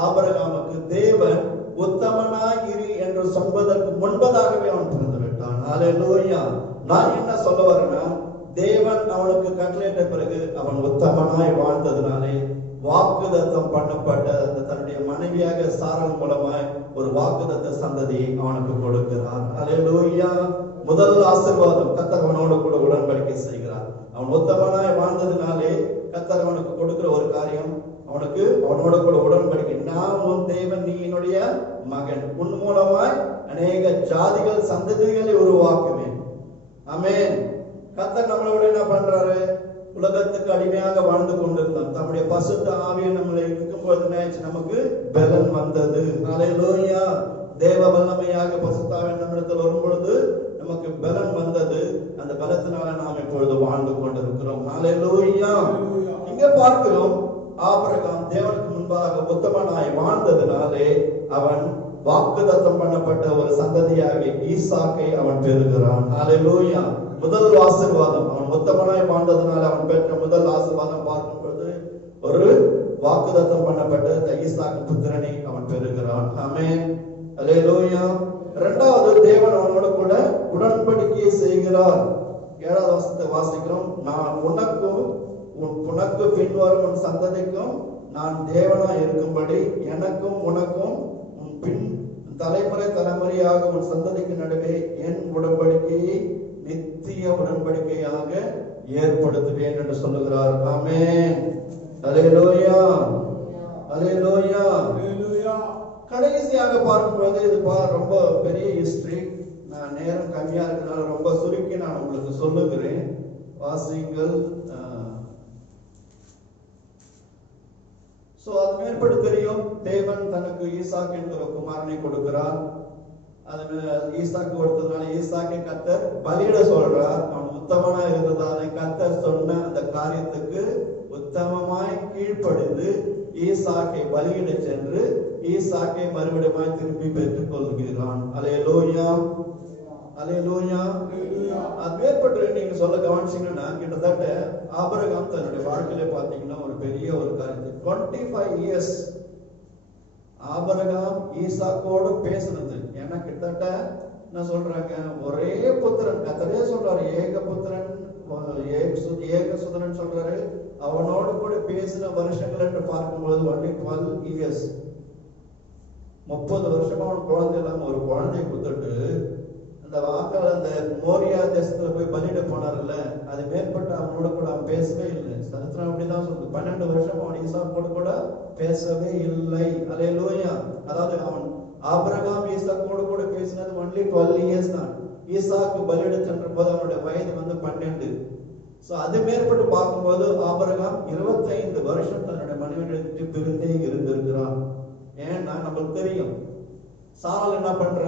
ஆபிரகாமுக்கு தேவன் உத்தமனாய் இரு என்று சொல்வதற்கு முன்பதாகவே அவன் பிறந்து விட்டான். ஹல்லேலூயா. நான் என்ன சொல்ல வரேன்னா, தேவன் அவனுக்கு கட்டளையிட்ட பிறகு அவன் உத்தமனாய் வாழ்ந்ததுனாலே வாக்குதத்தம் பண்ணப்பட்ட தன்னுடைய மனைவியாக சாராள் மூலமாய் ஒரு வாக்குதத்த சந்ததியை அவனுக்கு கொடுக்கிறார். ஹல்லேலூயா. முதல் ஆசீர்வாதம், கர்த்தர் அவனோடு கூட உடன்படிக்கை செய்கிறார். அவன் உத்தமனாய் வாழ்ந்ததுனாலே கர்த்தர் அவனுக்கு கொடுக்கிற ஒரு காரியம், அவனோட கூட உடன்படிக்கை. நான் உன் தேவன், நீ என்னுடைய மகன், உன் மூலமாய் அநேக ஜாதிகள் சந்ததிகளை உருவாக்குவேன். ஆமென். கர்த்தர் நம்மளோட என்ன பண்றாரு? உலகத்துக்கு அடிமையாக வாழ்ந்து கொண்டிருந்தான். தம்முடைய பசுத்த ஆவியை நம்மளை இருக்கும்போது நமக்கு பலன் வந்தது. ஹல்லேலூயா. தேவ வல்லமையாக பசுத்தாவே நம்மிடத்தில் வரும் பொழுது நமக்கு பலன் வந்தது. அந்த பலத்தினால நாம் இப்பொழுது வாழ்ந்து கொண்டிருக்கிறோம். ஹல்லேலூயா. இங்க பார்க்கிறோம், ஆபிரகாம் தேவனுக்கு முன்பாக உத்தமனாய் வாழ்ந்ததினாலே அவன் வாக்குதத்தம் பண்ணப்பட்ட ஒரு சந்ததியாக ஈசாக்கை அவன் பெறுகிறான். ஹல்லேலூயா. முதல் ஆசீர்வாதம், அவன் உத்தமனாய் வாழ்ந்ததினால அவன் பெற்ற முதல் ஆசீர்வாதம் பார்க்கும் பொழுது ஒரு வாக்குத்தத்தம் பண்ணப்பட்ட ஈசாக்கு புத்திரனை அவன் பெறுகிறான். ஆமென். அல்லேலூயா. இரண்டாவது, தேவன் அவனோடு கூட உடன்படிக்கை செய்கிறார். 7வது வசனத்தை வாசிக்கிறோம். நான் உனக்கு பின்வரும் உன் சந்ததிக்கும் நான் தேவனா இருக்கும்படி எனக்கும் உனக்கும் உன் பின் தலைமுறையாக உன் சந்ததிக்கு நடுவே என் உடன்படிக்கையை நித்திய உடன்படிக்கையாக ஏற்படுத்துவேன் என்று சொல்லுகிறார். ஆமென். அல்லேலூயா. அல்லேலூயா. கடைசியாக பார்க்கும்போது இது ரொம்ப பெரிய ஹிஸ்டரி. நான் நேரம் கம்மியா இருக்கிறனால ரொம்ப சுருக்கி நான் உங்களுக்கு சொல்லுகிறேன். வாசிங்கள். அது மேற்பட்டு தெரியும். தேவன் தனக்கு ஈசாக்கு என்கிற குமாரனை கொடுக்கிறார். அது ஈசாக்கு கொடுத்ததுனால ஈசாக்கை கர்த்தர் பலியிட சொல்றார். அவன் உத்தமனா இருந்ததால கர்த்தர் சொன்ன அந்த காரியத்துக்கு உத்தமமாய் கீழ்ப்படிந்து ஈசாக்கை பலியிட சென்று ஈசாக்கை மறுபடியும் திருப்பி பெற்றுக் கொள்கிறான். அல்லேலூயா. அல்லேலூயா. அது மேற்பட்டு நீங்க சொல்ல கவனிச்சீங்கன்னா கிட்டத்தட்ட ஆபிரகாம் தன்னுடைய வாழ்க்கையில பாத்தீங்கன்னா ஒரு பெரிய ஒரு காரியத்தை 25 years ஆபிரகாம் ஈசாக்கோடு பேசுனது. ஏன்னா கிட்டத்தட்ட என்ன சொல்றாங்க, ஒரே புத்திரன் கர்த்தரே சொல்றாரு, ஏக புத்திரன் ஏக சுதரன் சொல்றாரு. அவனோடு கூட பேசின வருஷங்கள் என்று பார்க்கும்போது 12 years 30 வருஷமா அவன் குழந்தை இல்லாம ஒரு குழந்தையை கொடுத்துட்டு அந்த வாக்காள அந்த மோரியா தேசத்துல போய் பலியிட போனார்ல, அது மேற்பட்டு அவனோட கூட அவன் பேசவே இல்லை. சரித்திரம் அப்படிதான் சொல்லுது. 12 வருஷம் அவன் ஈசாக்கோடு கூட பேசவே இல்லை. அல்லேலூயா. அதாவது அவன் ஆபிரகாம் ஈசாக்கோடு கூட பேசினது only 12 years தான். ஈசாக்கு பலியிட சென்ற போது அவனுடைய வயது 12. அது மேற்பட்டு பார்க்கும்போது ஆபிரகாம் 25 வருஷம் தன்னுடைய மனைவியிடத்து பிரிந்தே இருந்திருக்கிறான். ஏன்னா நம்மளுக்கு தெரியும் சாராள் என்ன பண்ற,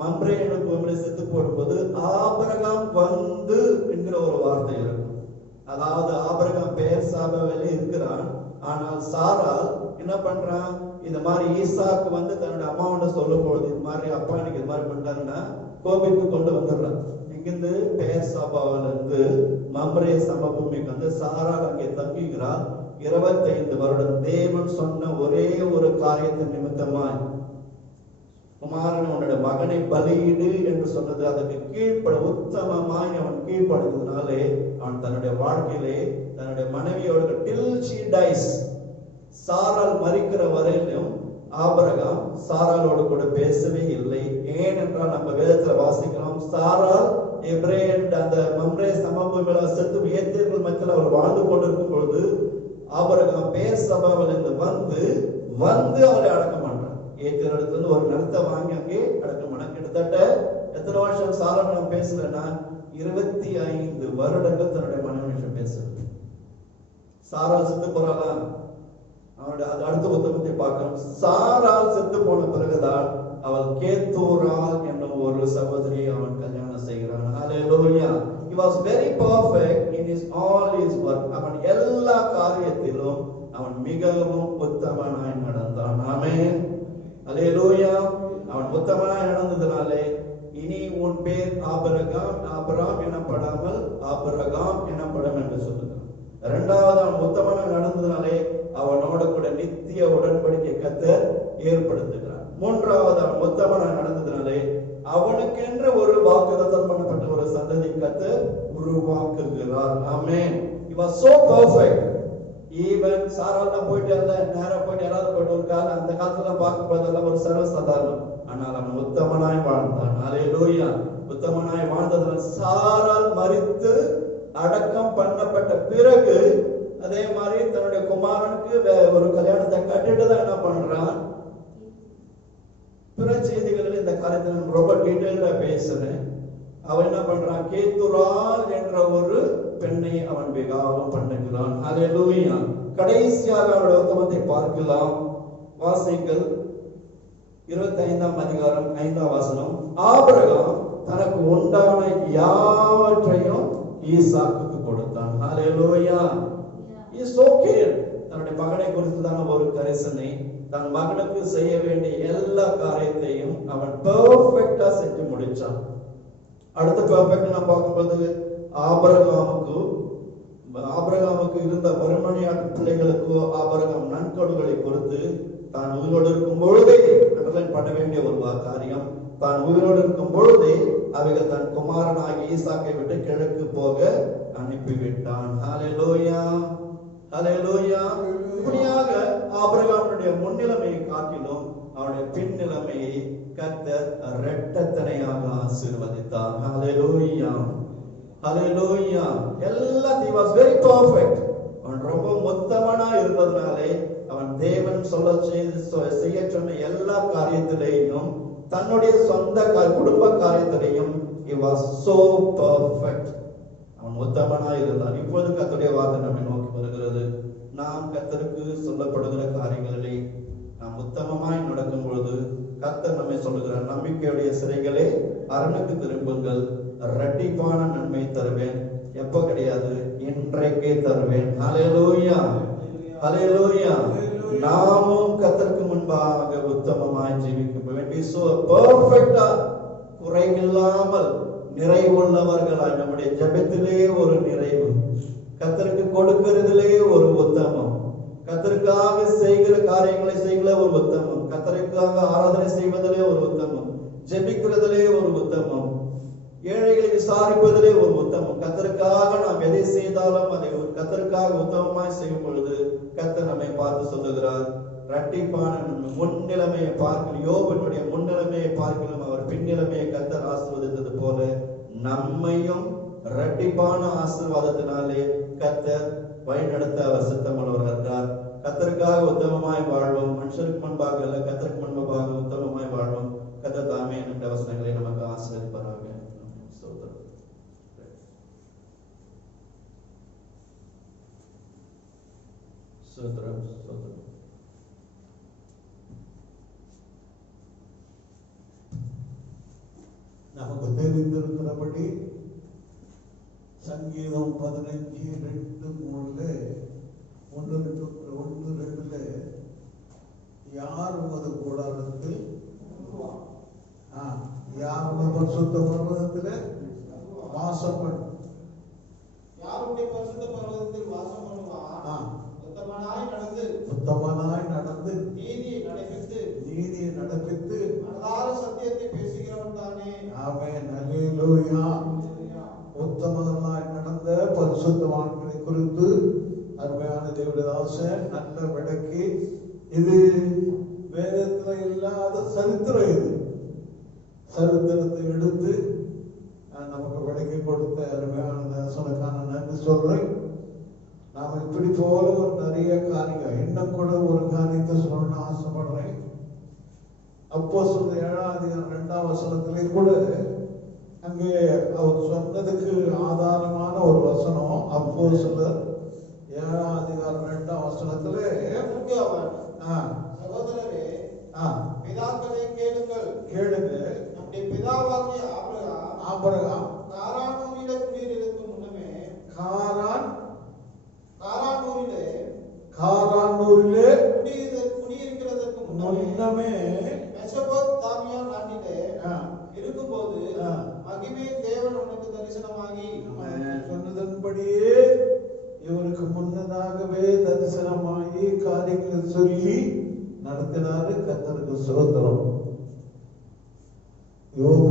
மம்ரே எனக்கு செத்து போடும்போது ஆபிரகாம் வந்து என்கிற ஒரு வார்த்தை இருக்கும். அதாவது ஆபிரகாம் பெயர் சாபாவிலே இருக்கிறான். ஆனால் சாராள் என்ன பண்றான், இந்த மாதிரி ஈசாக்கு வந்து தன்னுடைய அம்மாவோட சொல்லும் பொழுது இது மாதிரி அப்பா எனக்கு இது மாதிரி பண்ணிட்டாருன்னா கோபித்து கொண்டு வந்துடுறான். இங்கிருந்து பெயர் சாபாவில இருந்து மம்ரே சமபூமிக்கு வந்து சாராள் அங்கே தங்குகிறார். 25 வருடம் தேவன் சொன்ன ஒரே ஒரு காரியத்தின் நிமித்தமாய் குமாரன் உன்னுடைய மகனை பலியிடு என்று சொன்னது, அதற்கு கீழ்ப்பட உத்தமமாய் அவன் கீழ்ப்படுவதனாலே அவன் தன்னுடைய வாழ்க்கையிலே தன்னுடைய மனைவியோடு till she dies சாராள் மரிக்கிற வரையிலும் ஆபிரகாம் சாராளோடு கூட பேசவே இல்லை. ஏனென்றால் நம்ம வேதத்துல வாசிக்கிறோம், சாராள் எப்ரேன் அந்த மம்ரே சமபூமியில செத்து ஏத்தியர்கள் மத்தியில் அவர் வாழ்ந்து கொண்டிருக்கும் பொழுது ஆபிரகாம் பேர் சபாவில் இருந்து வந்து அவரை அடக்கம் பண்றார். ஏத்தியர்கள் ஒரு நிலத்தை வாங்கி அங்கே அடக்கம் பண்ண. கிட்டத்தட்ட எத்தனை வருஷம் சாராள் நான் பேசுறேன்னா 25 வருடங்கள் தன்னுடைய மனைவி பேசுறது. சாராள் செத்து போறாளா, அவனுடைய அது அடுத்த புத்தகத்தை பார்க்கணும். சாராள் செத்து போன பிறகுதான் அவள் கேத்தூரால் என்னும் ஒரு சகோதரி அவன் கல்யாணம் செய்கிறான். ஹல்லேலூயா. He was very perfect in all his work. அவன் எல்லா காரியத்திலும் அவன் மிகவும் உத்தமனாய் நடந்தான். ஆமென். ஹல்லேலூயா. அவன் உத்தமனாய் நடந்ததனாலே இனி உன் பேர் ஆபிரகாம் எனப்படாமல் ஆபிரகாம் எனப்படும் என்று சொல்லுகிறான். இரண்டாவது, அவன் உத்தமனாய் நடந்ததனாலே அவனோடு கூட நித்திய உடன்படிக்கை கர்த்தர் ஏற்படுத்துகிறார். மூன்றாவது, அவன் உத்தமனாய் நடந்ததனாலே அவனுக்கென்று ஒரு வாக்குத்தத்தம் பண்ணப்பட்ட ஒரு சந்ததி கர்த்தர் உருவாக்குகிறார். ஆமென். He was so perfect. Even சாராள போயிட்டு நேரா போயிட்டு யாராவது போயிட்டு ஒரு காலம் அந்த காலத்துல பார்க்கும் போதெல்லாம் ஒரு சர்வசாதாரணம். ஆனால் அவன் உத்தமனாய் வாழ்ந்தான். ஹல்லேலூயா. உத்தமனாய் வாழ்ந்ததனால் சாராள் மரித்து அடக்கம் பண்ணப்பட்ட பிறகு அதே மாதிரி தன்னுடைய குமாரனுக்கு ஒரு கல்யாணத்தை கட்டிட்டு தான் என்ன பண்றான். பிற செய்திகளில் இந்த காரியத்தை நான் ரொம்ப டீடைலா பேசுறேன். அவன் என்ன பண்றான், கேத்துரால் என்ற ஒரு பெண்ணை அவன் விவாகம் பண்ணுகிறான். ஹல்லேலூயா. கடைசியாக அவருடைய உத்தமத்தை பார்க்கலாம். வாசிங்கள் 25ஆம் அதிகாரம் 5ஆம் வசனம். ஆபிரகாம் தனக்கு உண்டான யாவற்றையும் ஈசாக்குக்கு கொடுத்தான். ஹல்லேலூயா. Is okay. தன்னுடைய மகனை குறித்துதான ஒரு கரிசனை, தன் மகனுக்கு செய்ய வேண்டிய எல்லா காரியத்தையும் அவன் பெர்ஃபெக்ட்டா செஞ்சு முடிச்சான். அடுத்த பெர்ஃபெக்ட் நான் பார்க்கும்போது ஆபிரகாமுக்கு இருந்த வறுமனையான பிள்ளைகளுக்கோ ஆபரகம் நன்கொடுகளை கொடுத்து தான் உயிரோடு இருக்கும் பொழுதே அண்டர்லைன் பண்ண வேண்டிய ஒரு காரியம், தான் உயிரோடு இருக்கும் பொழுதே அவைகள் தன் குமாரனாகி ஈசாக்கை விட்டு கிழக்கு போக அனுப்பிவிட்டான். ஹல்லேலூயா, ஹல்லேலூயா. இப்படியாக ஆபிரகாமுடைய முன்னிலைமையை காட்டிலும் அவனுடைய பின் நிலைமையை கர்த்தர் இரட்டத்தனையாக ஆசீர்வதித்தார். ஹல்லேலூயா, ஹல்லேலூயா. எல்லாம் he was very perfect. அவன் ரொம்ப மொத்தமானா இருந்ததுனாலே அவன் தேவன் செய்ய சொன்ன எல்லா காரியத்திலேயும் தன்னுடைய சொந்த குடும்ப காரியத்திலேயும் he was so perfect. அவன் உத்தமனா இருந்தான். இப்போது கர்த்தருடைய வார்த்தை நம்மை நோக்கி வருகிறது. நாம் கர்த்தருக்கு சொல்லப்படுகிற காரியங்களிலே நாம் உத்தமமாய் நடக்கும் பொழுது கர்த்தர் நம்மை சொல்லுகிறார், நம்பிக்கையுடைய சிறைகளே அரணுக்கு திரும்புங்கள், இரட்டிப்பான நன்மை தருவேன். எப்ப கிடையாது, இன்றைக்கே தருவேன். ஹல்லேலூயா, ஹல்லேலூயா. நாமும் கர்த்தருக்கு முன்பாக உத்தமமாய் ஜீவிக்க வேண்டும். சோ பெர்ஃபெக்ட்டா, குறைவில்லாமல் நிறைவுள்ளவர்களாய் நம்முடைய ஜெபத்திலே ஒரு நிறைவு, கர்த்தருக்கு கொடுக்கிறதிலே ஒரு உத்தமம், கர்த்தருக்காக செய்கிற காரியங்களை செய்கிற ஒரு உத்தமம், கர்த்தருக்காக ஆராதனை செய்வதிலே ஒரு உத்தமம், ஜெபிக்கிறதிலே ஒரு உத்தமம், ஏழைகளை விசாரிப்பதிலே ஒரு உத்தமம். கர்த்தருக்காக நாம் எதை செய்தாலும் அதை கர்த்தருக்காக உத்தமமாய் செய்யும் பொழுது கர்த்தர் நம்மை பார்த்து சொல்லுகிறார், இரட்டிப்பான முன்னிலைமையை பார்க்கணும். யோபனுடைய முன்னிலைமையை பார்க்கணும், அவர் பின்னிலைமையை கர்த்தர் ஆசீர்வதித்தது போல நம்மையும் இரட்டிப்பான ஆசீர்வாதத்தினாலே கர்த்தர் வழிநடத்த அவர் சித்தமுள்ளவர் இருக்கிறார். கர்த்தருக்காக உத்தமமாய் வாழ்வோம், மனுஷருக்கு முன்பாக அல்ல, கர்த்தருக்கு முன்பாக உத்தமமாய் வாழ்வோம். கர்த்தர் தாமே என்ற வசனங்களை நமக்கு ஆசீர்வதிப்பாராக. ஸ்தோத்திரம், ஸ்தோத்திரம். நமக்கு தெரிந்திருக்கிறபடி சங்கீதம் 15:2-3 1-2 யார் உமது கூடாரத்தில், யார் உமது பரிசுத்த பர்வதத்தில் வாசம் பண்ணும், யாருடைய பரிசுத்த பர்வதத்தில் வாசம் பண்ணுவான், உத்தமனாய் நடந்து நீதியை நடப்பித்து மனதார சத்தியத்தை பேசுகிறவன் தானே. ஆமென், அல்லேலூயா. உத்தமனாய் நடந்த பரிசுத்தவான்களை குறித்து அருமையான தேவதாசன் நல்ல விளக்கி, இது வேதத்துல இல்லாத சரித்திரம், இது சரித்திரத்தை எடுத்து நமக்கு விளக்கி கொடுத்த அருமையான தாசனுக்கான நன்றி சொல்றேன். நாம இப்படி போல ஒரு நிறைய காரியம், இன்னும் கூட ஒரு காரியத்தை சொல்லணும்னு ஆசைப்படுறேன். அப்போஸ்தலர் 7:2 கூட அங்கே அவர் சொன்னதுக்கு ஆதாரமான ஒரு வசனம். அப்போஸ்தலர் 7:2 சகோதரரே, பிதாக்களே கேளுங்க, நம்முடைய பிதாவாகிய ஆபிரகாம் காரானூரிலே குடியிருக்கும் முன்னமே குடியிருக்கிறதற்கு முன்னமே மெசொப்பொத்தாமியா நாட்டிலே இருக்கும்போது மகிமை தேவன் உனக்கு தரிசனமாகி சொன்னதன்படியே இவருக்கு முன்னதாகவே தரிசனமாகி காரியங்களை சொல்லி நடத்தினாரு. கர்த்தருக்கு ஸ்தோத்திரம். யோபு,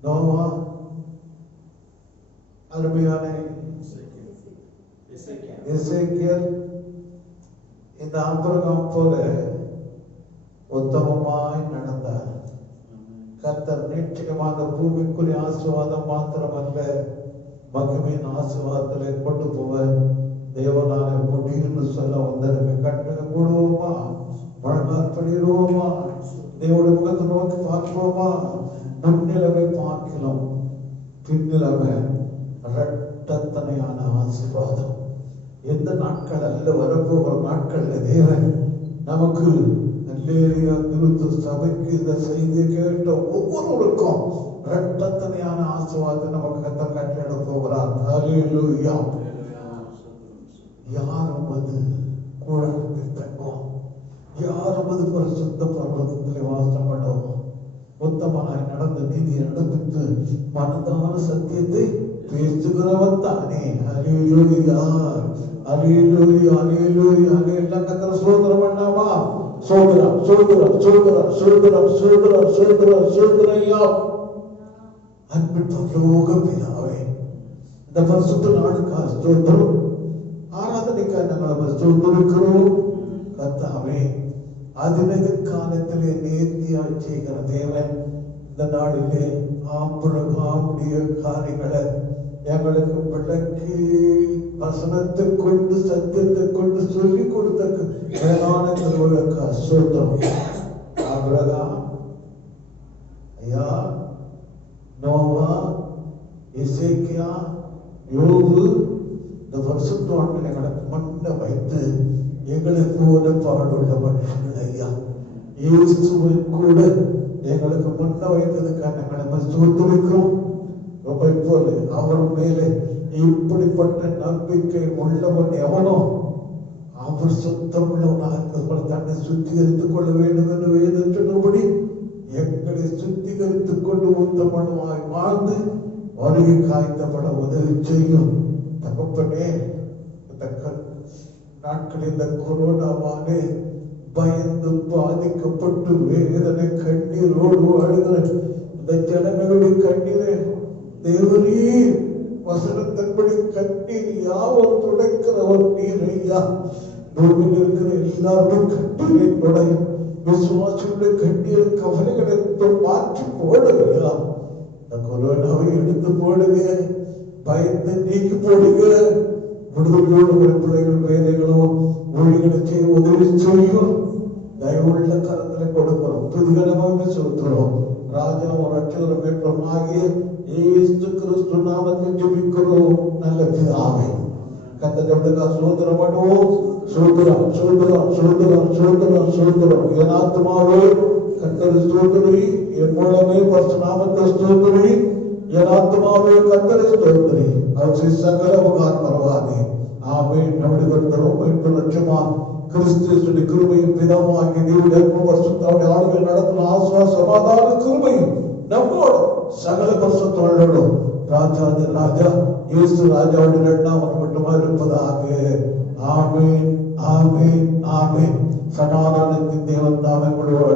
நோவா, அருமையான எசேக்கியேல், இந்த ஆபிரகாம் போல உத்தமமாய் நடந்தார். கர்த்தர் நிச்சயமாக பூமிக்குரிய ஆசீர்வாதம் மாத்திரமல்ல, மகிமையின் ஆசீர்வாதத்திலே கொண்டு போவ தேவனால முடியும்னு சொல்ல வந்திருக்க. கண்களை மூடுவோமா, முழங்கால் படிடுவோமா, தேவனுடைய முகத்தை நோக்கி பார்ப்போமா. முன்னிலைமை பார்க்கலாம், பின்னிலைமை இரட்டத்தனையான ஆசீர்வாதம். எந்த நாட்கள் அல்ல, வரப்போகிற நாட்கள்ல தேவன் நமக்கு அல்லேலியா கிறிஸ்து சபைக்கு இந்த செய்தி கேட்ட ஒவ்வொருவருக்கும் இரட்டத்தனையான ஆசீர்வாதத்தை நமக்கு கர்த்தர் கட்டளையிட போகிறார். அல்லேலூயா. யாரும் அது கூடாரத்தில் தங்குவோம், யாரும் அது பரிசுத்த பர்வதத்திலே வாசம் பண்ணுவோம். உத்தமனாய் நடந்த நீதியை நடப்பித்து மனதான சத்தியத்தை பேசுகிறவன் தானே. அல்லேலூயா அல்லேலூயா அல்லேலூயா அல்லேலூயா. கர்த்தர் ஸ்தோத்திரம் பண்ணாமா? ஸ்தோத்திரம் ஸ்தோத்திரம் ஸ்தோத்திரம் ஸ்தோத்திரம் ஸ்தோத்திரம் ஸ்தோத்திரம் ஸ்தோத்திரையா. அன்பின் பரலோக பிதாவே, இந்த பரிசுத்த நாளுக்காக ஸ்தோத்திரம், ஆராதனைக்காக நாங்கள் ஸ்தோத்திரிக்கிறோம். கர்த்தாவே, அதினது காலத்திலே நேர்த்தியாய் செய்கிற தேவன், இந்த நாளிலே ஆபிரகாமுடைய காரியங்களை எங்களுக்கு விளக்கி வசனத்தை கொண்டு சத்தியத்தை கொண்டு சொல்லி கொடுத்த மேலான திருவிழக்கா ஸ்தோத்திரம். ஆபிரகாம், ஐயா, நோவா, எசேக்கியா, யோபு, இந்த வருஷத்தோட்டில் எங்களுக்கு மண்ணை வைத்து எங்களை போல பாடுள்ள மனுஷங்கள் ஐயா, இயேசுவை கூட எங்களுக்கு முன்ன வைத்ததுக்காக நாங்கள் ஸ்தோத்திரிக்கிறோம். போல அவர் மேலே இப்படிப்பட்ட நம்பிக்கை உள்ளவன் எவனோ அவர் சுத்தம் உள்ளவனாக தன்னை சுத்திகரித்துக் கொள்ள வேண்டும் என்று வேதம் சொன்னபடி எங்களை சுத்திகரித்துக் கொண்டு உத்தமனுமாய் வாழ்ந்து வருகை காய்த்தப்பட உதவி செய்யும். தகப்பனே, நாட்களில் இந்த கொரோனாவாலே பயந்து பாதிக்கப்பட்டு வேதனை கண்ணீரோடு அழுகிற இந்த ஜனங்களுடைய கண்ணீரை தேவரே, வசனத்தின்படி கண்ணீர் யாவும் துடைக்கிறவர் நீர் ஐயா. பூமியில் இருக்கிற எல்லாரும் கண்ணீரை துடையும். விசுவாசியுடைய கண்ணீர் கவலைகளை மாற்றி போடுகையா. இந்த கொரோனாவை எடுத்து போடுங்க, பயத்தை நீக்கி போடுங்க. விடுதலையோடு பிள்ளைகள் வேலைகளும் மொழிகளை செய்ய உதவி செய்யும். தயவுள்ள கரத்தில் கொடுக்கிறோம், துதிகரமாக செலுத்துகிறோம். ராஜாவும் ரட்சகரும் மீட்பரும் ஆகிய இயேசு கிறிஸ்து நாமத்தில் ஜெபிக்கிறோம் நல்ல பிதாவே. கர்த்தருக்கு ஸ்தோத்திரம் பண்ணுவோம். ஸ்தோத்திரம் ஸ்தோத்திரம் ஸ்தோத்திரம் ஸ்தோத்திரம் ஸ்தோத்திரம். என் ஆத்துமாவே கர்த்தரை ஸ்தோத்திரி, என் மூலமே பரிசுத்த நாமத்தை ஸ்தோத்திரி. என் ஆத்துமாவே கர்த்தரை ஸ்தோத்திரி, அவர் சகல உபகாரம் பரவாதே. ஆமென். நம்முடைய கர்த்தரும் மீட்பும் இரட்சகருமாம் கிறிஸ்துவின் கிருபையும் பிதாவாகிய தேவனுடைய பரிசுத்தருடைய ஆளுகை நடத்தும் ஆசீர்வாத சமாதான கிருபையும் நம்மோடு சகல பரிசுத்தரோடும் ராஜாதி ராஜா இயேசு ராஜாவுடைய இரண்டாம் மட்டுமா இருப்பதாக. ஆமென் ஆமென் ஆமென். சமாதானத்தின் தேவன் தாமே உங்களோடு